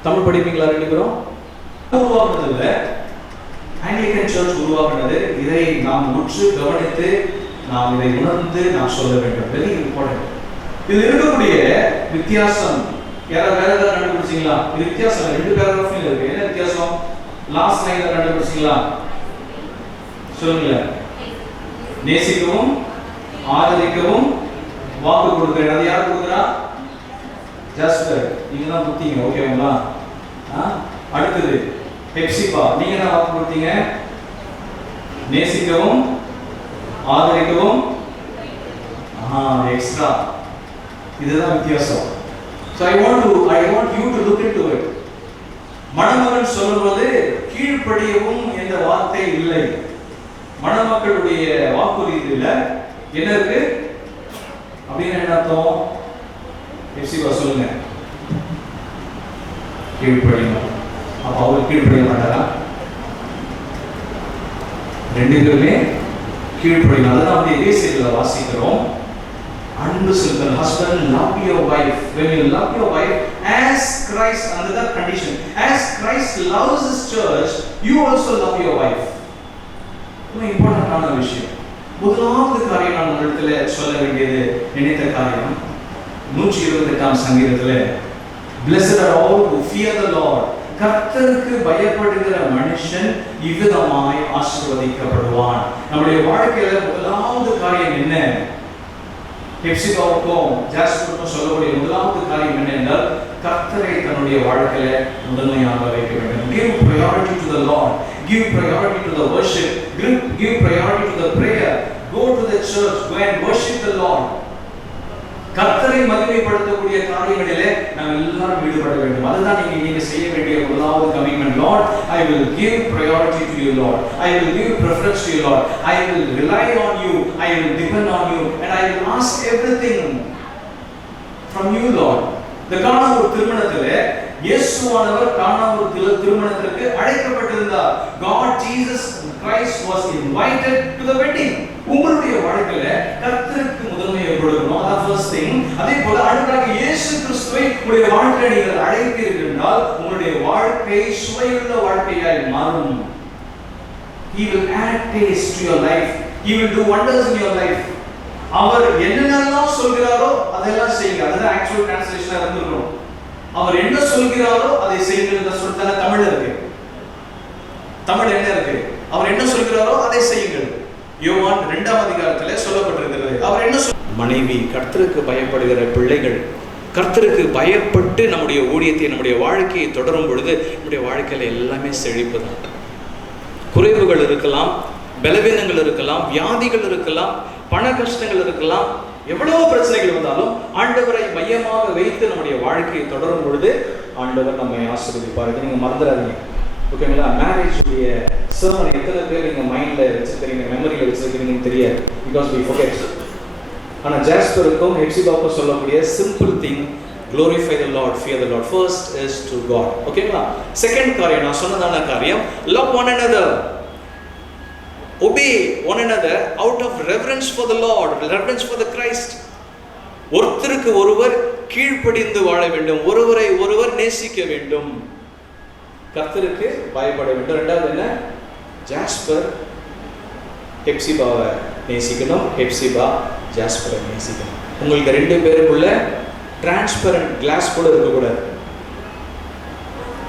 Tamil படிப்பீங்களா ரெண்டு பேரும்? உருவாக்குனதுல ஆங்கிலிக்கன் சர்ச் உருவாக்குனது. இதை நாம் உற்று கவனித்து நாம் இதை உணர்ந்து நாம் சொல்ல வேண்டும். Very important. இதில் இருக்கக்கூடிய வித்தியாசம் வேற ஏதாவது கண்டுபிடிச்சிங்களா? இது வித்தியாசம் 2 பேராகிராஃப்ல இருக்கு. என்ன வித்தியாசம்? லாஸ்ட் லைன்ல கண்டுபிடிச்சிங்களா? சொல்லுங்க. நேசிக்கவும் ஆதரிக்கவும் வாக்கு கொடுக்கிறேன். அது யார் கொடுக்குறா? ஜாஸ்பர். நீங்க தான் கொடுத்தீங்க. ஓகேங்களா? அடுத்தது ஹெப்சிபா. நீங்க தான் வாக்கு கொடுத்தீங்க. நேசிக்கவும் ஆதரிக்கவும் எக்ஸ்ட்ரா. இதுதான் வித்தியாசம். So I want you to look into it. மணமகன் சொல்லும்போது கீழ்ப்படியவும் என்ற வார்த்தை இல்லை. மணமக்களுடைய வாக்குறுதியில என்ன இருக்கு அப்படின்னு என்ன அர்த்தம்? எப்சிபா சொல்லுங்க. கீழ்ப்படியணும். அப்ப அவர் கீழ்ப்படிய மாட்டாரா? ரெண்டு பேருமே கீழ்ப்படியணும். அதான் எபேசியர்ல வாசிக்கிறோம். அன்பு செலுத்தணும். husband, love your wife. When you love your wife as Christ, under that condition, as Christ loves his church, you also love your wife. ரொம்ப இம்பார்ட்டன்டான விஷயம். முதலாவது காரியம் நான் உங்களிடத்துல சொல்ல வேண்டியது நினைத்த காரியம் 128ஆம் சங்கீதத்துல blessed are all who fear the Lord. கர்த்தருக்கு பயப்படுகிற மனுஷன் இவ்விதமாய் ஆசீர்வதிக்கப்படுவான். நம்முடைய வாழ்க்கையில முதலாவது காரியம் என்ன? ஹெப்சிபாவுக்கும் ஜாஸ்பருக்கும் சொல்லக்கூடிய முதலாவது காரியம் என்ன என்றால் கர்த்தரை தன்னுடைய வாழ்க்கையில முதன்மையாக வைக்க வேண்டும். Give priority to the Lord. Give priority to the worship. Give priority to the prayer. Go to church, go and worship the Lord. கர்த்தரை மகிமைப்படுத்தக்கூடிய காரியங்களிலே நாம் எல்லாரும் ஈடுபட வேண்டும். அதுதான் நீங்க செய்ய வேண்டிய முதலாவது commitment. Lord, I will give priority to you, Lord. I will give preference to you, Lord. I will rely on you. I will depend on you, and I will ask everything from you, Lord. இந்த கானாவூர் திருமணத்திலே இயேசுவானவர் கானாவூர் திருமணத்திற்கு அழைக்கப்பட்டிருந்தார். God, Jesus Christ was invited to the wedding. உங்களுடைய வாழ்க்கையில கர்த்தருக்கு முதன்மையை கொடுக்கணும். அதான் first thing. அதே போல அடுத்ததாக இயேசு கிறிஸ்துவை உங்களுடைய வாழ்க்கையில நீங்கள் அழைப்பீர்கள் என்றால் உங்களுடைய வாழ்க்கை சுவையுள்ள வாழ்க்கையாய் மாறும். He will add taste to your life. He will do wonders in your life. அவர் என்னென்னலாம் சொல்கிறாரோ அதெல்லாம் செய்யுங்க. அதுதான் ஆக்சுவல் டிரான்ஸ்லேஷனா இருந்திருக்கும். அவர் என்ன சொல்கிறாரோ அதை செய்யுங்க. சொல்லிட்டால தமிழ்ல இருக்கு. தமிழ் என்ன இருக்கு? அவர் என்ன சொல்கிறாரோ அதை செய்யுங்கள். யோவான் 2ஆம் அதிகாரத்திலே சொல்லப்பட்டிருக்கிறது. அவர் என்ன மனைவி, கர்த்தருக்கு பயப்படுகிற பிள்ளைகள், கர்த்தருக்கு பயப்பட்டு நம்முடைய ஊழியத்தை நம்முடைய வாழ்க்கையை தொடரும் பொழுது நம்முடைய வாழ்க்கையில எல்லாமே செழிப்பு தான். குறைவுகள் இருக்கலாம், பலவீனங்கள் இருக்கலாம், வியாதிகள் இருக்கலாம், பண கஷ்டங்கள் இருக்கலாம், எவ்வளவு பிரச்சனைகள் வந்தாலும் ஆண்டவரை மையமாக வைத்து நம்முடைய வாழ்க்கையை தொடரும் பொழுது ஆண்டவர் நம்மை ஆசீர்வதிப்பார். நீங்க மறந்துடாதீங்க. ஓகேங்களா? மேரேஜ் உடைய சர்மன் எத்தனை பேர் நீங்க மைண்ட்ல வச்சிருக்கீங்க, மெமரியில வச்சிருக்கீங்கன்னு தெரியாது. Because we forget. ஆனா ஜாஸ்பருக்கும் ஹெப்சிபாவுக்கும் சொல்லக்கூடிய simple thing, glorify the Lord, fear the Lord. First is to God. ஓகேங்களா? செகண்ட் காரியம் நான் சொன்னதான காரியம், love one another. Obey one another out of reverence for the Lord, reverence for the Christ. ஒருத்தருக்கு ஒருவர் கீழ்ப்படிந்து வாழ வேண்டும், ஒருவரை ஒருவர் நேசிக்க வேண்டும், கர்த்தருக்கு பயப்பட வேண்டும். ரெண்டாவது என்ன? ஜாஸ்பர் ஹெப்சிபாவை நேசிக்கணும், ஹெப்சிபா ஜாஸ்பரை நேசிக்கணும். உங்களுக்கு ரெண்டு பேருக்குள்ள டிரான்ஸ்பரண்ட் கிளாஸ் கூட இருக்கக்கூடாது.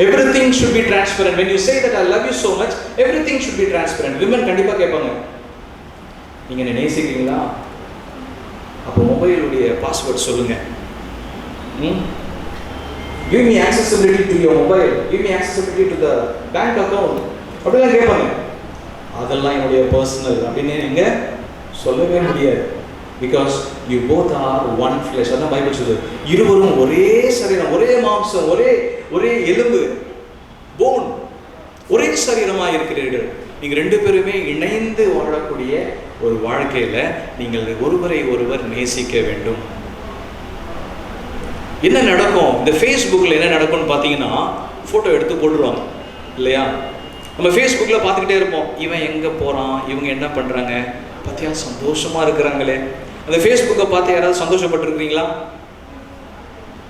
Everything should be transparent. When you say that I love you so much, everything should be transparent. Women கண்டிப்பா கேட்பாங்க, நீங்க என்ன நேசிக்கிறீங்களா? அப்போ மொபைலுடைய பாஸ்வேர்ட் சொல்லுங்க. Give me accessibility to your mobile. Give me accessibility to the bank account. அப்படிலாம் கேட்பாங்க. அதெல்லாம் என்னுடைய பர்சனல் அப்படின்னு நீங்க சொல்லவே முடியாது. Because you both are one flesh. அதான் பைபிள் சொல்லுது, இருவரும் ஒரே சரீரம், ஒரே மாம்சம், ஒரே எலும்பு, போன், ஒரே சரீரமாக இருக்கிறீர்கள். நீங்க ரெண்டு பேருமே இணைந்து வாழக்கூடிய ஒரு வாழ்க்கையில நீங்கள் ஒருவரை ஒருவர் நேசிக்க வேண்டும். என்ன நடக்கும்? இந்த ஃபேஸ்புக்கில் என்ன நடக்கும்னு பார்த்தீங்கன்னா, ஃபோட்டோ எடுத்து போட்டுருவாங்க இல்லையா? நம்ம ஃபேஸ்புக்கில் பார்த்துக்கிட்டே இருப்போம், இவன் எங்கே போகிறான், இவங்க என்ன பண்ணுறாங்க, பார்த்தியா சந்தோஷமாக இருக்கிறாங்களே. அந்த ஃபேஸ்புக்கை பார்த்து யாராவது சந்தோஷப்பட்டுருக்கிறீங்களா?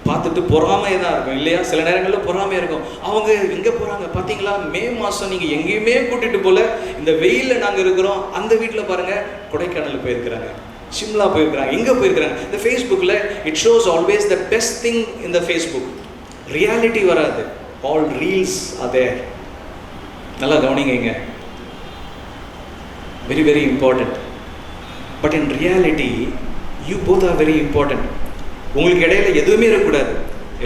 பார்த்துட்டு பொறாமையே தான் இருக்கும் இல்லையா? சில நேரங்களில் பொறாமையாக இருக்கும். அவங்க எங்கே போகிறாங்க பார்த்தீங்களா, மே மாதம் நீங்கள் எங்கேயுமே கூட்டிகிட்டு போல, இந்த வெயிலில் நாங்கள் இருக்கிறோம், அந்த வீட்டில் பாருங்கள் கொடைக்கானல் போயிருக்கிறாங்க, சிம்லா போயிருக்கிறாங்க, எங்கே போயிருக்கிறாங்க. இந்த ஃபேஸ்புக்கில் it shows always the best thing in the Facebook. Reality வராது. ஆல் ரீல்ஸ் அதே. நல்லா கவனிங்க, very very important. But in reality you both are very important. உங்களுக்கு இடையில எதுவுமே இருக்கக்கூடாது.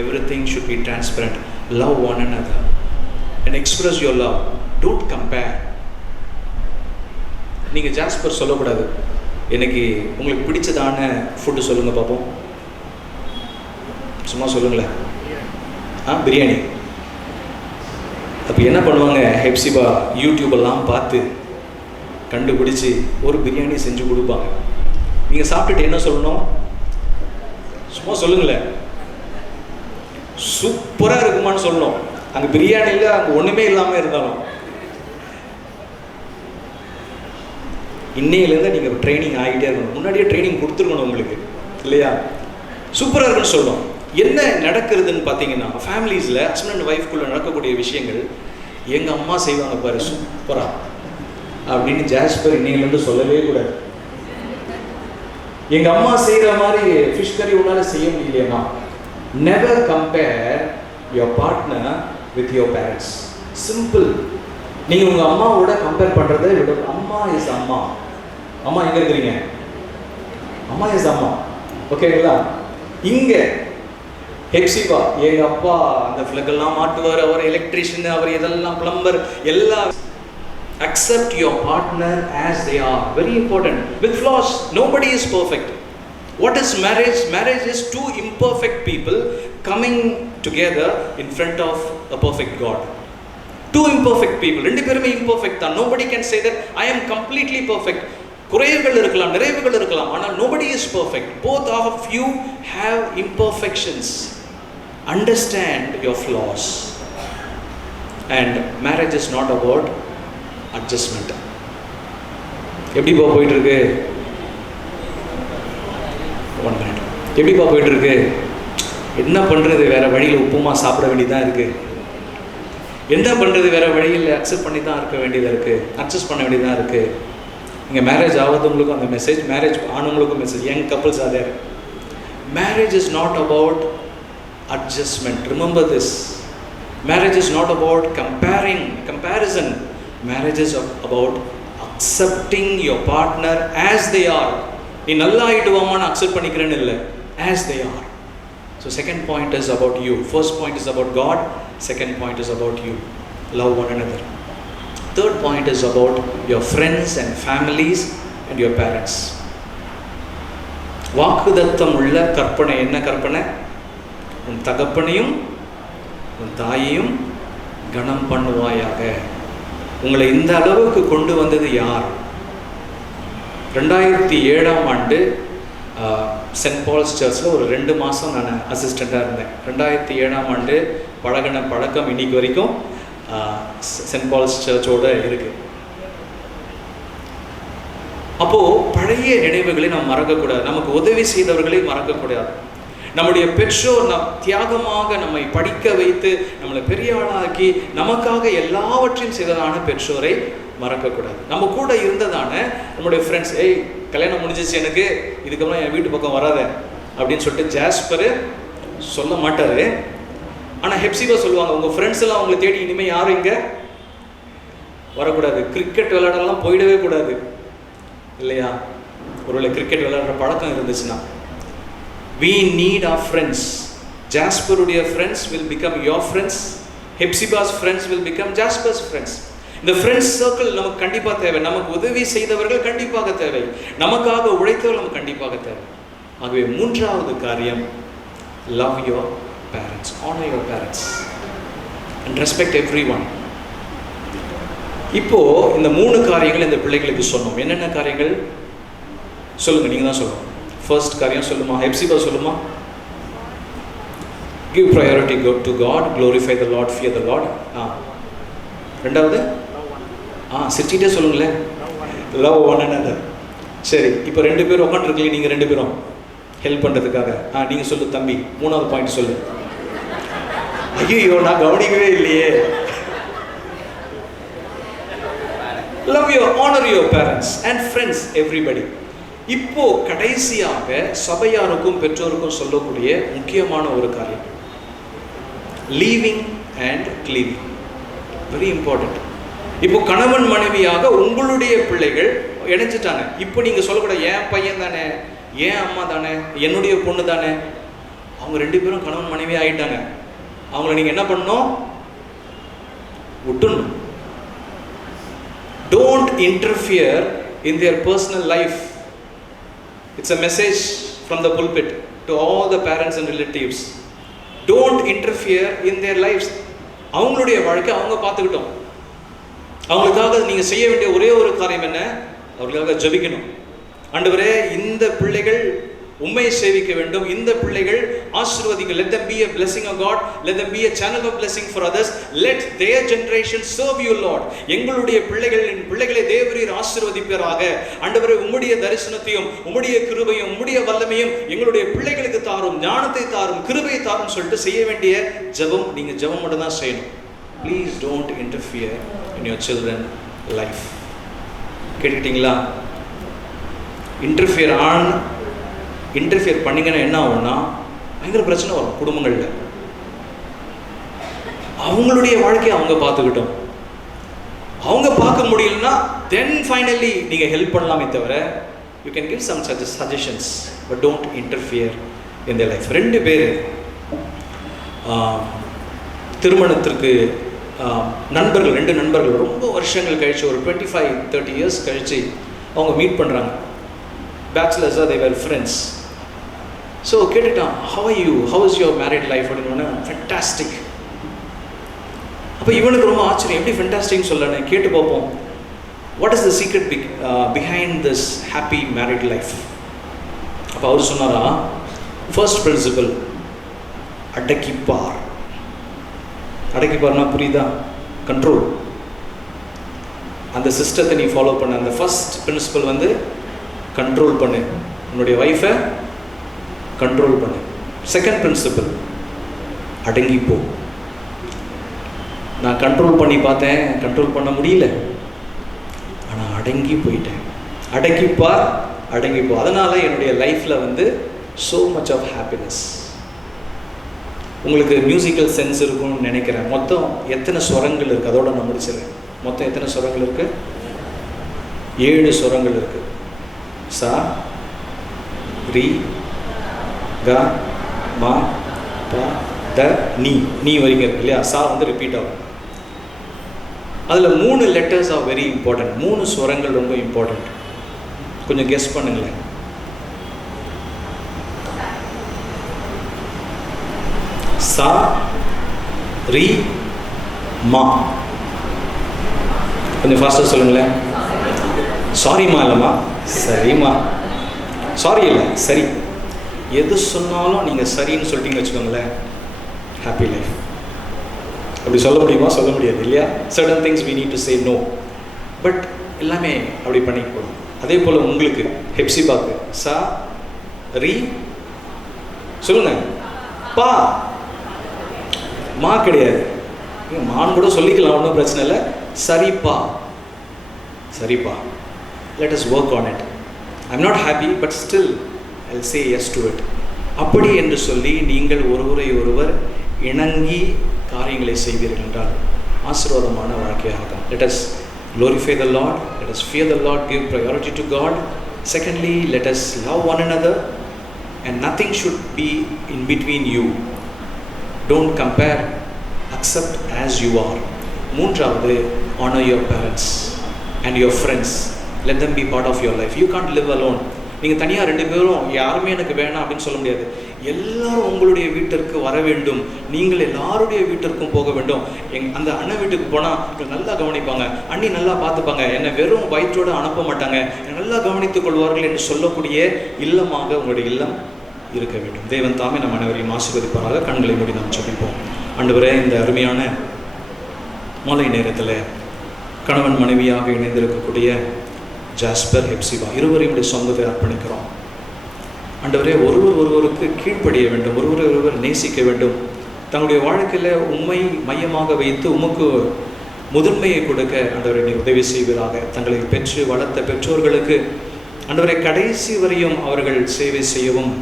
Everything should be transparent. Love one another and express your love. Don't compare. நீங்க jasper சொல்லக்கூடாது, எனக்கு உங்களுக்கு பிடிச்சதான ஃபுட்டு சொல்லுங்க பார்ப்போம். சும்மா சொல்லுங்களேன். பிரியாணி. அப்போ என்ன பண்ணுவாங்க, ஹெப்சிபா யூடியூபெல்லாம் பார்த்து கண்டுபிடிச்சி ஒரு பிரியாணி செஞ்சு கொடுப்பாங்க. நீங்கள் சாப்பிட்டுட்டு என்ன சொல்லணும்? சும்மா சொல்லுங்களேன், சூப்பராக இருக்குமான்னு சொல்லணும். அங்கே பிரியாணியில் அங்கே ஒன்றுமே இல்லாமல் இருந்தாலும். இன்னையிலேருந்து நீங்கள் ட்ரைனிங் ஆகிட்டே இருக்கணும். முன்னாடியே ட்ரைனிங் கொடுத்துருக்கணும் உங்களுக்கு இல்லையா? சூப்பராக இருக்குன்னு சொல்லணும். என்ன நடக்கிறதுன்னு பார்த்தீங்கன்னா, ஃபேமிலிஸில் ஹஸ்பண்ட் அண்ட் ஒய்ஃப்குள்ளே நடக்கக்கூடிய விஷயங்கள், எங்கள் அம்மா செய்வாங்க பாரு சூப்பராக அப்படின்னு ஜாஸ்பர் இன்னையிலேருந்து சொல்லவே கூடாது. எங்கள் அம்மா செய்கிற மாதிரி ஃபிஷ் கறி உன்னால் செய்ய முடியலையா? Never compare your partner with your parents. Simple. நீங்கள் உங்கள் அம்மாவோட கம்பேர் பண்ணுறதை விட, அம்மா இஸ் அம்மா. அம்மா எங்கே இருக்கிறீங்க? அம்மா இஸ் அம்மா. ஓகேங்களா? இங்கே ஹெப்சிபா, எங்கள் அப்பா அந்த ஃப்ளக்கெல்லாம் மாட்டுவார், அவர் எலக்ட்ரிஷியன், அவர் இதெல்லாம் பிளம்பர், எல்லாம் Accept your partner as they are. Very important. With flaws, nobody is perfect. What is marriage? Marriage is two imperfect people coming together in front of a perfect God. Two imperfect people. ரெண்டு பேருமே imperfect தான். Nobody can say that I am completely perfect. குறைவுகள் இருக்கலாம், நிறைவுகள் இருக்கலாம், ஆனால் nobody is perfect. Both of you have imperfections. Understand your flaws. And marriage is not about adjustment. எப்படிப்பா போயிட்டு இருக்கு? 1 minute. எப்படிப்பா போயிட்டு இருக்கு? என்ன பண்றது, வேற வழியில் உப்புமா சாப்பிட வேண்டியதான் இருக்கு. என்ன பண்றது, வேற வழியில் அக்செப்ட் பண்ணி தான் இருக்க வேண்டியதாக இருக்கு, அட்ஜஸ்ட் பண்ண வேண்டியதாக இருக்கு. இங்கே மேரேஜ் ஆகாதவங்களுக்கும் அந்த மெசேஜ், மேரேஜ் ஆனவங்களுக்கும் message, young couples are there. Marriage is not about adjustment. Remember this. Marriage is not about comparison. Marriage is about accepting your partner as they are. நீ நல்லா ஆயிடுவாமான்னு அக்செப்ட் பண்ணிக்கிறேன்னு இல்லை, as they are. So second point is about you. First point is about God. Second point is about you. Love one another. Third point is about your friends and families and your parents. வாக்குதத்தம் உள்ள கற்பனை. என்ன கற்பனை? உன் தகப்பனையும் உன் தாயையும் கனம் பண்ணுவாயாக. உங்களை இந்த அளவுக்கு கொண்டு வந்தது யார்? 2007ஆம் ஆண்டு சென்ட் பால்ஸ் சர்ச்சில் ஒரு 2 மாதம் நான் அசிஸ்டண்ட்டாக இருந்தேன். 2007ஆம் ஆண்டு பழகின பழக்கம் இன்னைக்கு வரைக்கும் சென்ட் பால்ஸ் சர்ச்சோடு இருக்குது. அப்போது பழைய நினைவுகளை நாம் மறக்கக்கூடாது. நமக்கு உதவி செய்தவர்களை மறக்கக்கூடாது. நம்முடைய பெற்றோர் தியாகமாக நம்மை படிக்க வைத்து நம்மளை பெரிய ஆளாக்கி நமக்காக எல்லாவற்றையும் செய்ததான பெற்றோரை மறக்கக்கூடாது. நம்ம கூட இருந்ததான நம்முடைய ஃப்ரெண்ட்ஸ், ஏய் கல்யாணம் முடிஞ்சிச்சு எனக்கு, இதுக்கப்புறம் என் வீட்டு பக்கம் வராத அப்படின்னு சொல்லிட்டு ஜாஸ்பரு சொல்ல மாட்டார். ஆனால் ஹெப்சிபா சொல்லுவாங்க, உங்கள் ஃப்ரெண்ட்ஸ் எல்லாம் அவங்களை தேடி இனிமேல் யாரும் இங்கே வரக்கூடாது, கிரிக்கெட் விளையாடலாம் போயிடவே கூடாது இல்லையா? ஒருவேளை கிரிக்கெட் விளையாடுற பழக்கம் இருந்துச்சுன்னா, we need our friends. Jasperuடைய friends will become your friends. Hepzibah's friends will become Jasper's friends. இந்த ஃப்ரெண்ட்ஸ் சர்க்கிள் நமக்கு கண்டிப்பாக தேவை. நமக்கு உதவி செய்தவர்கள் கண்டிப்பாக தேவை. நமக்காக உழைத்தவர்கள் நமக்கு கண்டிப்பாக தேவை. ஆகவே மூன்றாவது காரியம், love your parents, honor your parents and respect everyone. இப்போ இந்த 3 காரியங்கள் இந்த பிள்ளைகளுக்கு சொன்னோம். என்னென்ன காரியங்கள் சொல்லுங்க, நீங்க தான் சொல்லணும். ஃபர்ஸ்ட் காரியம் சொல்லுமா? ஹெப்சிபா சொல்லுமா? Give priority to God, glorify the Lord, fear the Lord. ரெண்டாவது சிரிச்சிட்டே சொல்லுங்களேன், love one another. சரி, இப்போ 2 பேரும் உட்காந்துருக்கீங்க, நீங்கள் 2 பேரும் ஹெல்ப் பண்ணுறதுக்காக. நீங்கள் சொல்லு தம்பி, 3வது பாயிண்ட் சொல்லு. ஐயோ நான் கவனிக்கவே இல்லையே. Love your, honor your parents and friends, everybody. இப்போ கடைசியாக சபையாருக்கும் பெற்றோருக்கும் சொல்லக்கூடிய முக்கியமான ஒரு காரியம், leaving and cleaving. Very important. இப்போ கணவன் மனைவியாக உங்களுடைய பிள்ளைகள் இணைஞ்சிட்டாங்க. இப்போ நீங்கள் சொல்லக்கூடாது என் பையன் தானே, என் அம்மா தானே, என்னுடைய பொண்ணு தானே. அவங்க 2 பேரும் கணவன் மனைவி ஆகிட்டாங்க. அவங்கள நீங்கள் என்ன பண்ணணும்? விட்டுணும். Don't interfere in their personal life. It's a message from the pulpit to all the parents and relatives. Don't interfere in their lives. அவங்களுடைய வாழ்க்கை அவங்க பார்த்துக்கிட்டோம். அவங்களுக்காக நீங்கள் செய்ய வேண்டிய ஒரே ஒரு காரியம் என்ன? அவர்களுக்காக ஜெபிக்கணும். ஆண்டவரே, இந்த பிள்ளைகள் உம்மை சேவிக்க வேண்டும், இந்த பிள்ளைகள் ஆசீர்வதிங்க. Let them be a blessing of God. Let them be a channel of blessing for others. Let their generation serve you, Lord. எங்களுடைய பிள்ளைகளை தேவரீர் ஆசீர்வதிப்பீராக. ஆண்டவரே, உம்முடைய தரிசனத்தையும் உம்முடைய கிருபையும் உம்முடைய வல்லமையும் எங்களுடைய பிள்ளைகளுக்கு தாரும், ஞானத்தை தாரும், கிருபையை தாரும் சொல்லிட்டு செய்ய வேண்டிய ஜெபம். நீங்கள் ஜெபம் மட்டும் தான் செய்யணும். Please don't interfere in your children life. கேட்டுக்கிட்டீங்களா? இன்டர்ஃபியர் பண்ணிங்கன்னா என்ன ஆகும்னா பயங்கர பிரச்சனை வரும் குடும்பங்களில். அவங்களுடைய வாழ்க்கையை அவங்க பார்த்துக்கிட்டோம். அவங்க பார்க்க முடியலன்னா தென் ஃபைனலி நீங்கள் ஹெல்ப் பண்ணலாமே தவிர you can give some suggestions but don't interfere in the life. 2 பேர் திருமணத்திற்கு நண்பர்கள், 2 நண்பர்கள் ரொம்ப வருஷங்கள் கழித்து, ஒரு 25-30 இயர்ஸ் கழித்து அவங்க மீட் பண்ணுறாங்க. பேச்சுலர்ஸாக they were friends. ஸோ கேட்டுட்டான், how are you, how is your married life அப்படின்னு. ஃபென்டாஸ்டிக். அப்போ இவனுக்கு ரொம்ப ஆச்சரியம், எப்படி ஃபென்டாஸ்டிக்னு சொல்லணும், கேட்டு பார்ப்போம். What is the secret behind this happy married life? அப்போ அவர் சொன்னாரா, ஃபர்ஸ்ட் பிரின்சிபல் அடக்கிப்பார். அடக்கிப்பார்னா புரியுதா? கண்ட்ரோல். அந்த சிஸ்டத்தை நீ ஃபாலோ பண்ண. அந்த ஃபர்ஸ்ட் பிரின்சிபல் வந்து கண்ட்ரோல் பண்ணு, உன்னுடைய ஒய்ஃபை கண்ட்ரோல் பண்ணு. செகண்ட் பிரின்சிபல் அடங்கிப்போ. நான் கண்ட்ரோல் பண்ணி பார்த்தேன், கண்ட்ரோல் பண்ண முடியல, ஆனால் அடங்கி போயிட்டேன். அடக்கிப்பார், அடங்கிப்போ. அதனால் என்னுடைய லைஃப்பில் வந்து ஸோ மச் ஆஃப் ஹாப்பினஸ். உங்களுக்கு மியூசிக்கல் சென்ஸ் இருக்கும்னு நினைக்கிறேன். மொத்தம் எத்தனை ஸ்வரங்கள் இருக்குது? அதோட நான் முடிச்சிடுறேன். மொத்தம் எத்தனை ஸ்வரங்கள் இருக்குது? 7 ஸ்வரங்கள் இருக்குது. சா, ரி, க, மா, ப, த, நீ வரைக்கும் இருக்கு இல்லையா? சா வந்து ரிப்பீட் ஆகும். அதில் 3 லெட்டர்ஸ் ஆர் வெரி இம்பார்ட்டன்ட். 3 ஸ்வரங்கள் ரொம்ப இம்பார்ட்டண்ட். கொஞ்சம் கெஸ் பண்ணுங்களேன். சா, ரி, மா. கொஞ்சம் ஃபாஸ்ட்டாக சொல்லுங்களேன். சாரிம்மா இல்லைம்மா, சரிம்மா. சாரி இல்லை, சரி. எது சொன்னாலும் நீங்கள் சரின்னு சொல்லிட்டீங்கன்னு வச்சுக்கோங்களேன், ஹாப்பி லைஃப். அப்படி சொல்ல முடியுமா? சொல்ல முடியாது இல்லையா? Certain things we need to say no. But எல்லாமே அப்படி பண்ணிக்க போதும். அதே போல் உங்களுக்கு ஹெப்சிபாக்கு சா, ரி, சொல்லுங்க, பா. மா கிடையாது, மான் கூட சொல்லிக்கலாம், ஒன்றும் பிரச்சனை இல்லை. சரிப்பா, சரிப்பா. Let us work on it. I'm not happy but still I'll say yes to it. அப்படி என்று சொல்லி நீங்கள் ஒருவரை ஒருவர் இணங்கி காரியங்களை செய்வீர்கள் என்றால் ஆசீர்வாதமான வாழ்க்கையாக. Let us glorify the Lord, let us fear the Lord, give priority to God. Secondly, let us love one another and nothing should be in between you. Don't compare, accept as you are. மூன்றாவது, honor your parents and your friends. Let them be part of your life. You can't live alone. நீங்கள் தனியாக 2 பேரும் யாருமே எனக்கு வேணாம் அப்படின்னு சொல்ல முடியாது. எல்லாரும் உங்களுடைய வீட்டிற்கு வர வேண்டும், நீங்கள் எல்லாருடைய வீட்டிற்கும் போக வேண்டும். அந்த அண்ணன் வீட்டுக்கு போனால் நல்லா கவனிப்பாங்க, அண்ணி நல்லா பார்த்துப்பாங்க, என்னை வெறும் வயிற்றோடு அனுப்ப மாட்டாங்க, நல்லா கவனித்துக் கொள்வார்கள் என்று சொல்லக்கூடிய இல்லமாக உங்களுடைய இல்லம் இருக்க வேண்டும். தேவன் தாமே நம் அனைவரையும் ஆசீர்வதிப்பாராக. கண்களை மூடி நாம் ஜெபிப்போம். ஆண்டவரே, இந்த அருமையான மாலை நேரத்தில் கணவன் மனைவியாக இணைந்திருக்கக்கூடிய ஜாஸ்பர், ஹெப்சிபா இருவரையும் சொந்தத்தை அர்ப்பணிக்கிறோம். ஆண்டவரே, ஒருவருக்கு கீழ்ப்படிய வேண்டும், ஒருவர் நேசிக்க வேண்டும். தங்களுடைய வாழ்க்கையில் உண்மை மையமாக வைத்து உமக்கு முதன்மையை கொடுக்க ஆண்டவரை நீ உதவி செய்வீராக. தங்களை பெற்று வளர்த்த பெற்றோர்களுக்கு ஆண்டவரை கடைசி வரையும் அவர்கள் சேவை செய்யவும்,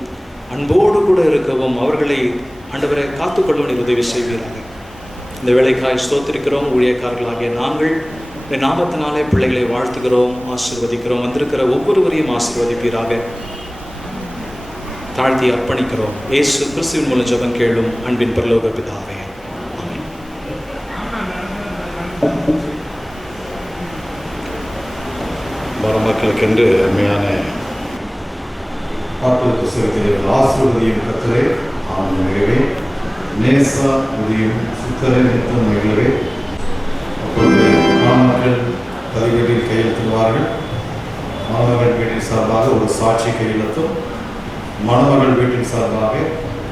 அன்போடு கூட இருக்கவும், அவர்களை ஆண்டவரை காத்துக்கொள்ளவும் நீ உதவி செய்வீராக. இந்த வேலைக்காய் ஸ்தோத்திரிக்கிறோம். ஊழியக்காரர்களாகிய நாங்கள் இந்த நாமத்தினாலே பிள்ளைகளை வாழ்த்துகிறோம், ஆசீர்வதிக்கிறோம். வந்திருக்கிற ஒவ்வொருவரையும் ஆசீர்வதிப்பீராக. தாழ்த்தி அர்ப்பணிக்கிறோம். இயேசு கிறிஸ்துவின் மூலம் ஜெபம் கேளும் அன்பின் பரலோக பிதாவே, ஆமென். மருமக்களுக்கென்று அருமையான பாட்டு செலுத்திய ஆசீர்வதியும் கர்த்தரே, ஆமென். நேசா உதயம் சுத்தரை நித்தம் மகிழவே. அப்பொழுது மாணவர்கள் பதிவேட்டில் கையெழுத்திடுவார்கள். மாணவர்கள் வீட்டின் சார்பாக ஒரு சாட்சி கையெழுத்தும், மணமகள் வீட்டின் சார்பாக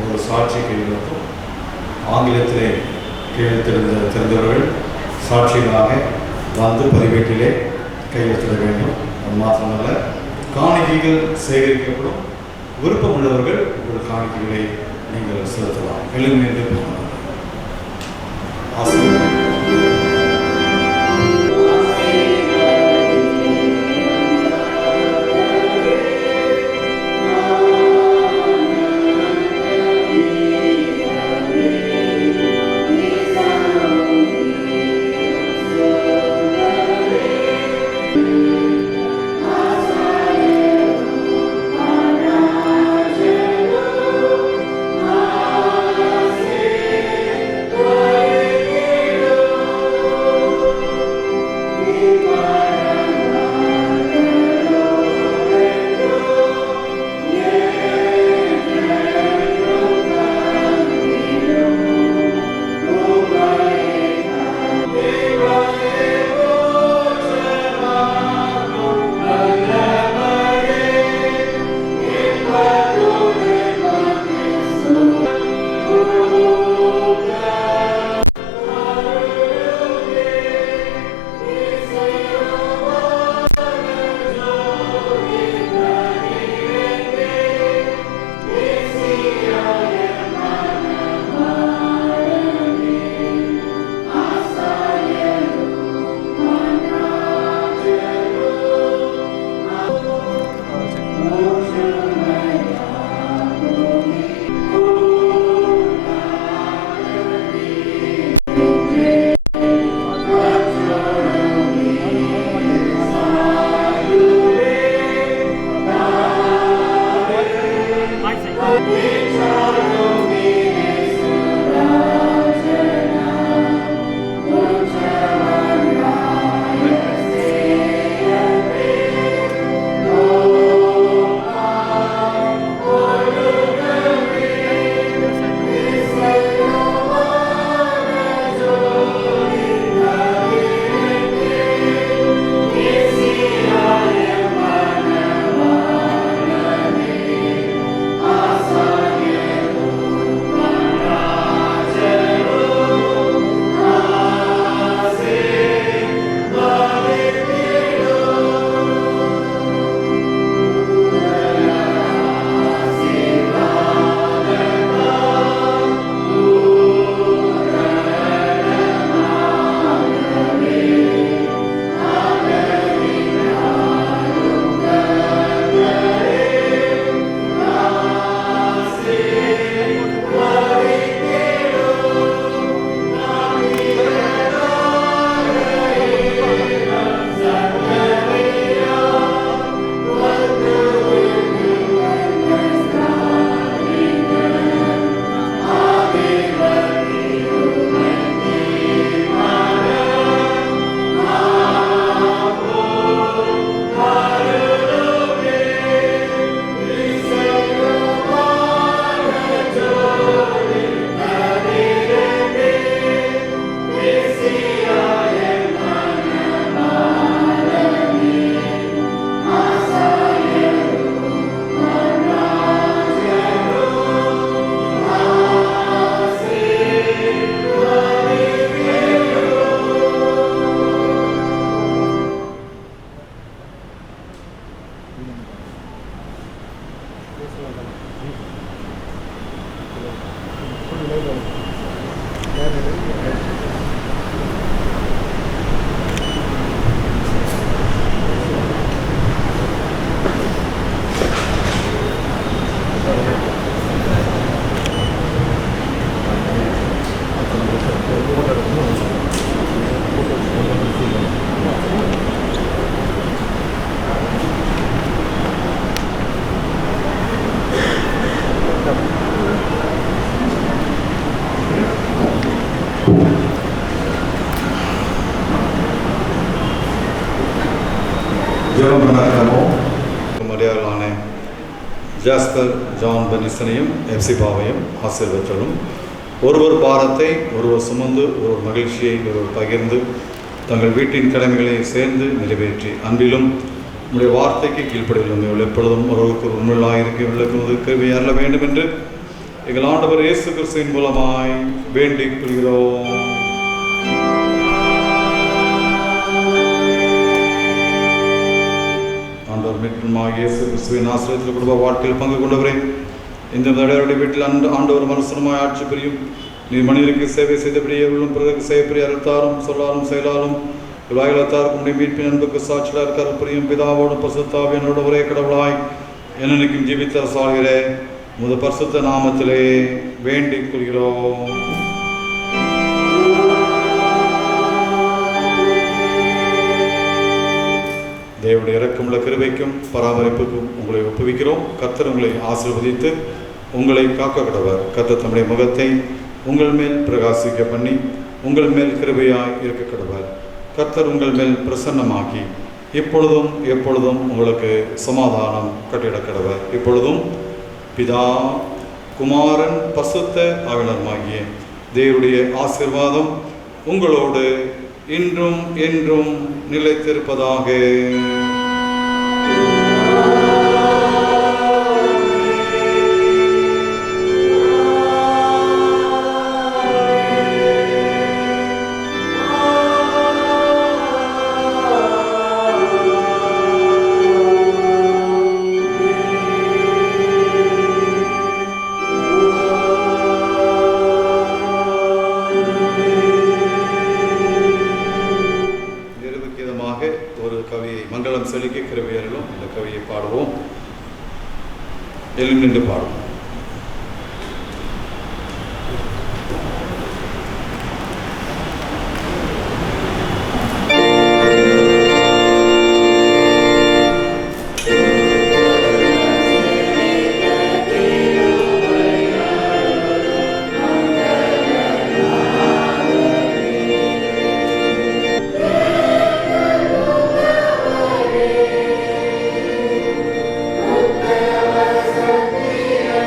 ஒரு சாட்சி கையெழுத்தும். ஆங்கிலத்திலே தெரிந்தவர்கள் சாட்சிகளாக வந்து பதிவேட்டிலே கையெழுத்திட வேண்டும். அது மாத்திரமல்ல, காணிக்கைகள் சேகரிக்கப்படும். விருப்பம் உள்ளவர்கள் ஒரு காணிக்கைகளை நீங்கள் செலுத்தலாம். எழுந்து ஆசீர்வாதம். ஜெபம் பண்ணாமோ மரியாதையான ஜாஸ்பர் ஜான் பெனிசனையும் எப்சிபாவையும் ஆசீர்வதித்தலும் ஒருவர் பாரத்தை ஒருவர் சுமந்து ஒருவர் மகிழ்ச்சியை ஒருவர் பகிர்ந்து தங்கள் வீட்டின் கடமைகளை சேர்ந்து நிறைவேற்றி அன்பிலும் உங்களுடைய வார்த்தைக்கு கீழ்ப்படியிலும் எப்பொழுதும் ஒருவருக்கு உண்மையாக விளக்குவது கருவி அருள வேண்டும் என்று எங்கள் ஆண்டவர் இயேசு கிறிஸ்துவின் மூலமாய் வேண்டிக் கொள்கிறோம். ஆண்டவர் மீட்புமாகிய இயேசு கிறிஸ்துவின் ஆசிரியத்தில் குடும்ப வாழ்க்கையில் பங்கு கொண்டவரே, இந்த தடையருடைய வீட்டில் ஆண்டவர் மனுஷனுமாய் ஆட்சி புரியும். நீ மனிதருக்கு சேவை செய்தபடியே உள்ளும் பிறகு செய்யப்படிய அறுத்தாரும் சொல்லாலும் செயலாலும் விழாயிலத்தாருக்கும் உடைய மீட்பின் அன்புக்கு சாட்சியாக இருக்கார் புரியும் பிதாவோடும் பரிசுத்தாவியனோட ஒரே கடவுளாய் என்னைக்கும் ஜீவித்த சாகிறே முத பரிசுத்த நாமத்திலே வேண்டிக் கொள்கிறோம். தேவனுடைய இரக்கமுள்ள கிருபைக்கும் பராமரிப்புக்கும் உங்களை ஒப்புவிக்கிறோம். கர்த்தர் உங்களை ஆசீர்வதித்து உங்களை காக்க கடவர். கர்த்தர் தம்முடைய முகத்தை உங்கள் மேல் பிரகாசிக்க பண்ணி உங்கள் மேல் கிருபையாய் இருக்க கடவர். கர்த்தர் உங்கள் மேல் பிரசன்னமாக்கி இப்பொழுதும் எப்பொழுதும் உங்களுக்கு சமாதானம் கட்டிட கடவர். இப்பொழுதும் பிதா குமாரன் பரிசுத்த ஆவியானவராகிய தேவனுடைய ஆசீர்வாதம் உங்களோடு இன்றும் என்றும் நிலைத்திருப்பதாக. மங்களம் செலுத்தி கிருபையர்களும் இந்த கவியை பாடுவோம். எழுந்து நின்று பாடுவோம். Yeah.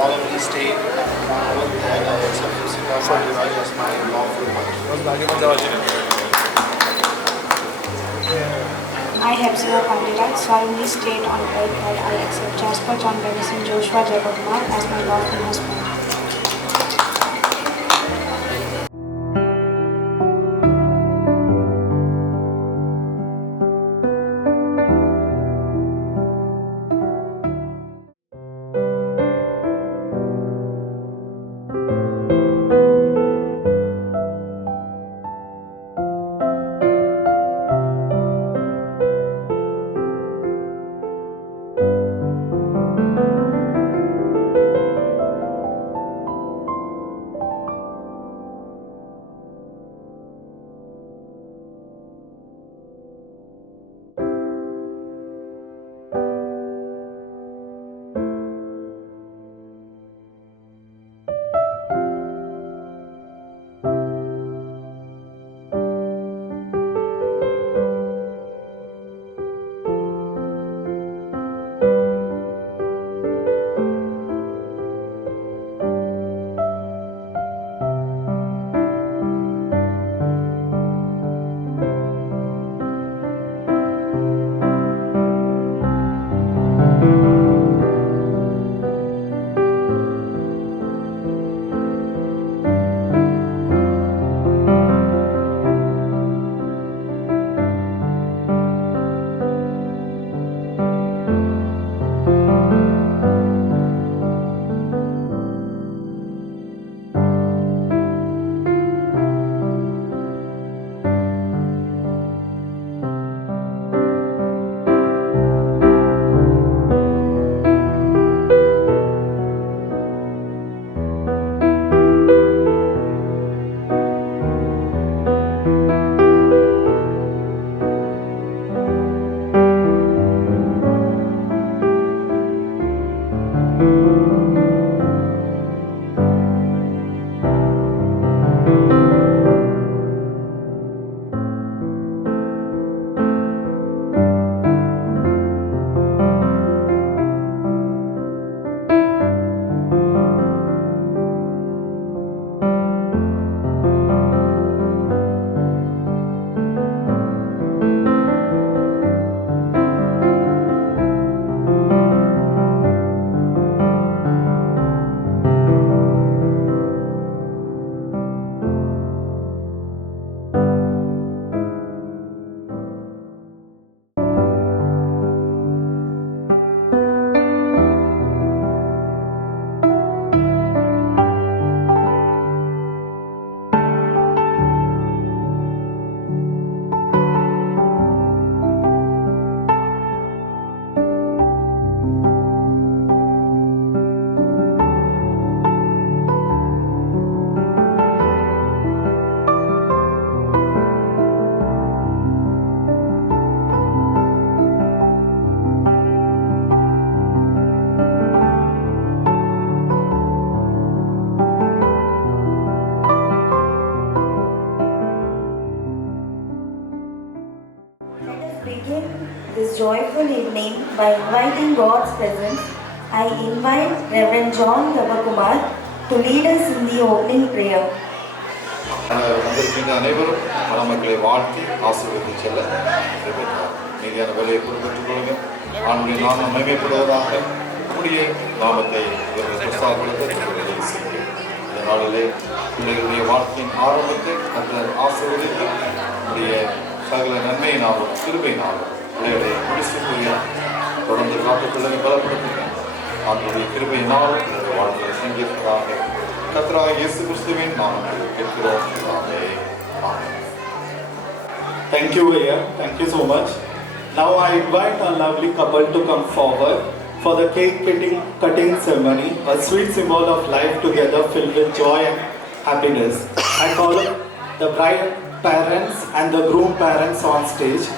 solemnly state upon oath that I accept Yusika Bhagiraj as my lawful husband. I, Hepzibah Pandita, solemnly state on oath that I accept Jasper John Benison Joshua Jayakumar as my lawful husband. joyful evening by inviting God's presence. I invite Reverend John Devakumar to lead us in the opening prayer. வந்திருக்கின்ற அனைவரும் மணமக்களை வாழ்த்தி ஆசீர்வதித்து செல்ல மீதியான வேலையை பொறுப்பேற்றுக் கொள்ளுங்க. ஆண்டுடைய நாமம் மகிமைப்படுவதாக கூடிய நாமத்தை இவர்கள் பிரஸ்தாபப்படுத்த செய்ய இந்த நாளிலே பிள்ளைகளுடைய வாழ்க்கையின் ஆரம்பத்தை கர்த்தர் ஆசீர்வதித்து உடைய சகல நன்மையினாலும் கிருபையினாலும் பிள்ளைகளை முடிச்சுக்கூடிய தொடர்ந்து காத்து பிள்ளைகளை பலப்படுத்துங்க. ஆண்டுடைய கிருபையினாலும் பிள்ளைகளை வாழ்க்கையை சங்கீதமாக கர்த்தராகிய இயேசு கிறிஸ்துவின் நாமத்தில் கேட்கிறோம். ஆமென். Thank you, Aya. Thank you so much. Now I invite our lovely couple to come forward for the cake cutting ceremony, a sweet symbol of life together filled with joy and happiness. I call the bride parents and the groom parents on stage.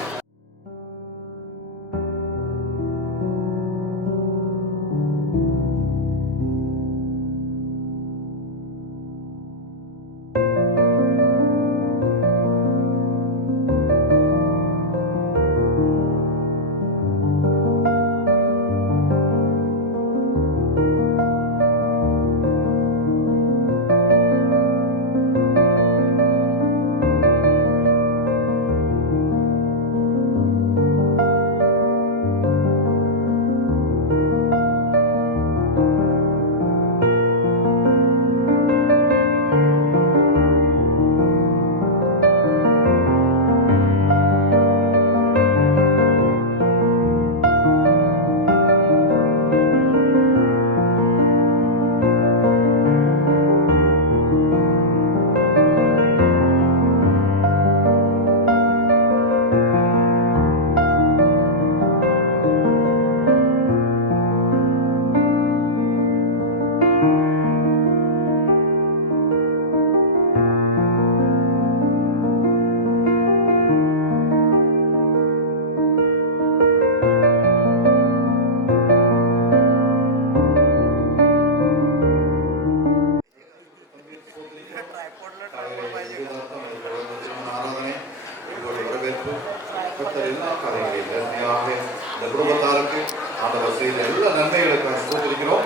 இந்த குடும்பத்தாருக்கு ஆண்டவர் செய்த எல்லா நன்மைகளுக்காக ஸ்தோத்திரிக்கிறோம்.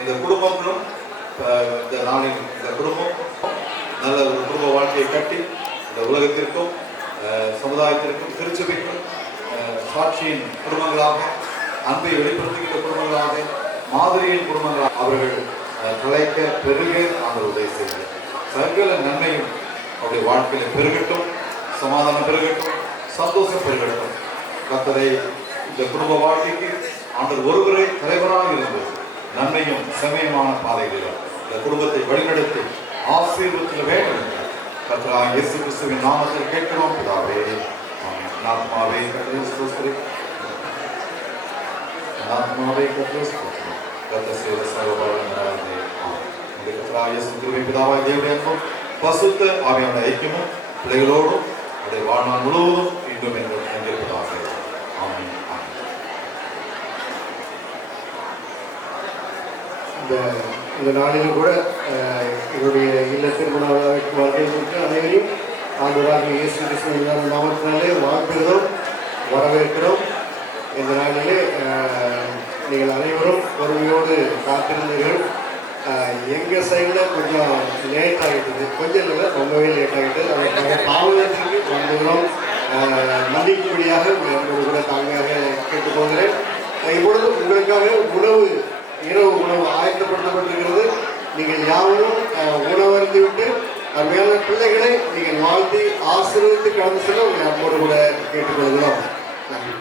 இந்த குடும்பங்களும் இந்த நாளில் இந்த குடும்பம் நல்ல ஒரு குடும்ப வாழ்க்கையை கட்டி இந்த உலகத்திற்கும் சமுதாயத்திற்கும் திருச்சபைக்கும் சாட்சியின் குடும்பங்களாக, அன்பை வெளிப்படுத்துகின்ற குடும்பங்களாக, மாதிரியின் குடும்பங்களாக அவர்கள் தலைக்க பெருக ஆண்டவர் உதவி செய்கிறார். சகல நன்மையும் அவருடைய வாழ்க்கையில் பெருகட்டும், சமாதானம் பெருகட்டும், சந்தோஷம் பெருகட்டும். கர்த்தரை இந்த குடும்ப வாழ்க்கைக்கு ஆண்டவர் ஒருவரை தலைவராக இருந்து நன்மையும் செம்மையுமான பாதைகளில் இந்த குடும்பத்தை வழிநடத்தி ஆசீர்வதிக்க வேண்டும். கர்த்தராகிய இயேசு கிறிஸ்துவின் நாமத்தில் கேட்கிறோம் பிதாவே. ஆமென். ஆத்மாவே கர்த்தரை ஸ்தோத்திரி, ஆத்மாவே கர்த்தரை ஸ்தோத்திரி, கர்த்தர் செய்த சர்வபலனாலே. ஆமென். இந்த கர்த்தராகிய இயேசு கிறிஸ்துவின் பிதாவாகிய தேவனுடைய அன்பும் பரிசுத்த ஆவியானவருடைய ஐக்கியமும் பிள்ளைகளோடும் அவருடைய வாழ்நாள் முழுவதும் இன்னும் என்றும் தங்கியிருப்பதாக. ஆமென். இந்த நாளிலும் கூட என்னுடைய இல்ல திருமண விழாவிற்கு வருகைக்கு அனைவரையும் ஆண்டவராகிய இயேசு கிறிஸ்துவின் நாமத்தினாலே வாழ்த்துகிறோம், வரவேற்கிறோம். இந்த நாளிலே நீங்கள் அனைவரும் பொறுமையோடு காத்திருந்தீர்கள். எங்கள் சைடில் கொஞ்சம் லேட் ஆகிட்டது, கொஞ்சம் இல்லை ரொம்பவே லேட் ஆகிட்டது. அதற்காக தாமதத்திற்கு வந்துகிறோம். மன்னிக்கும்படியாக உங்களோடு கூட தாங்காக கேட்டுக்கொள்கிறேன். இப்பொழுது உங்களுக்காக இரவு உணவு ஆயத்தப்படுத்தப்பட்டிருக்கிறது. நீங்கள் யாவரும் உணவருந்து விட்டு மேல பிள்ளைகளை நீங்கள் வாழ்த்தி ஆசீர்வதித்து கடந்து செல்ல உங்களை அன்போடு கூட கேட்டுக்கொள்கிறோம். நன்றி.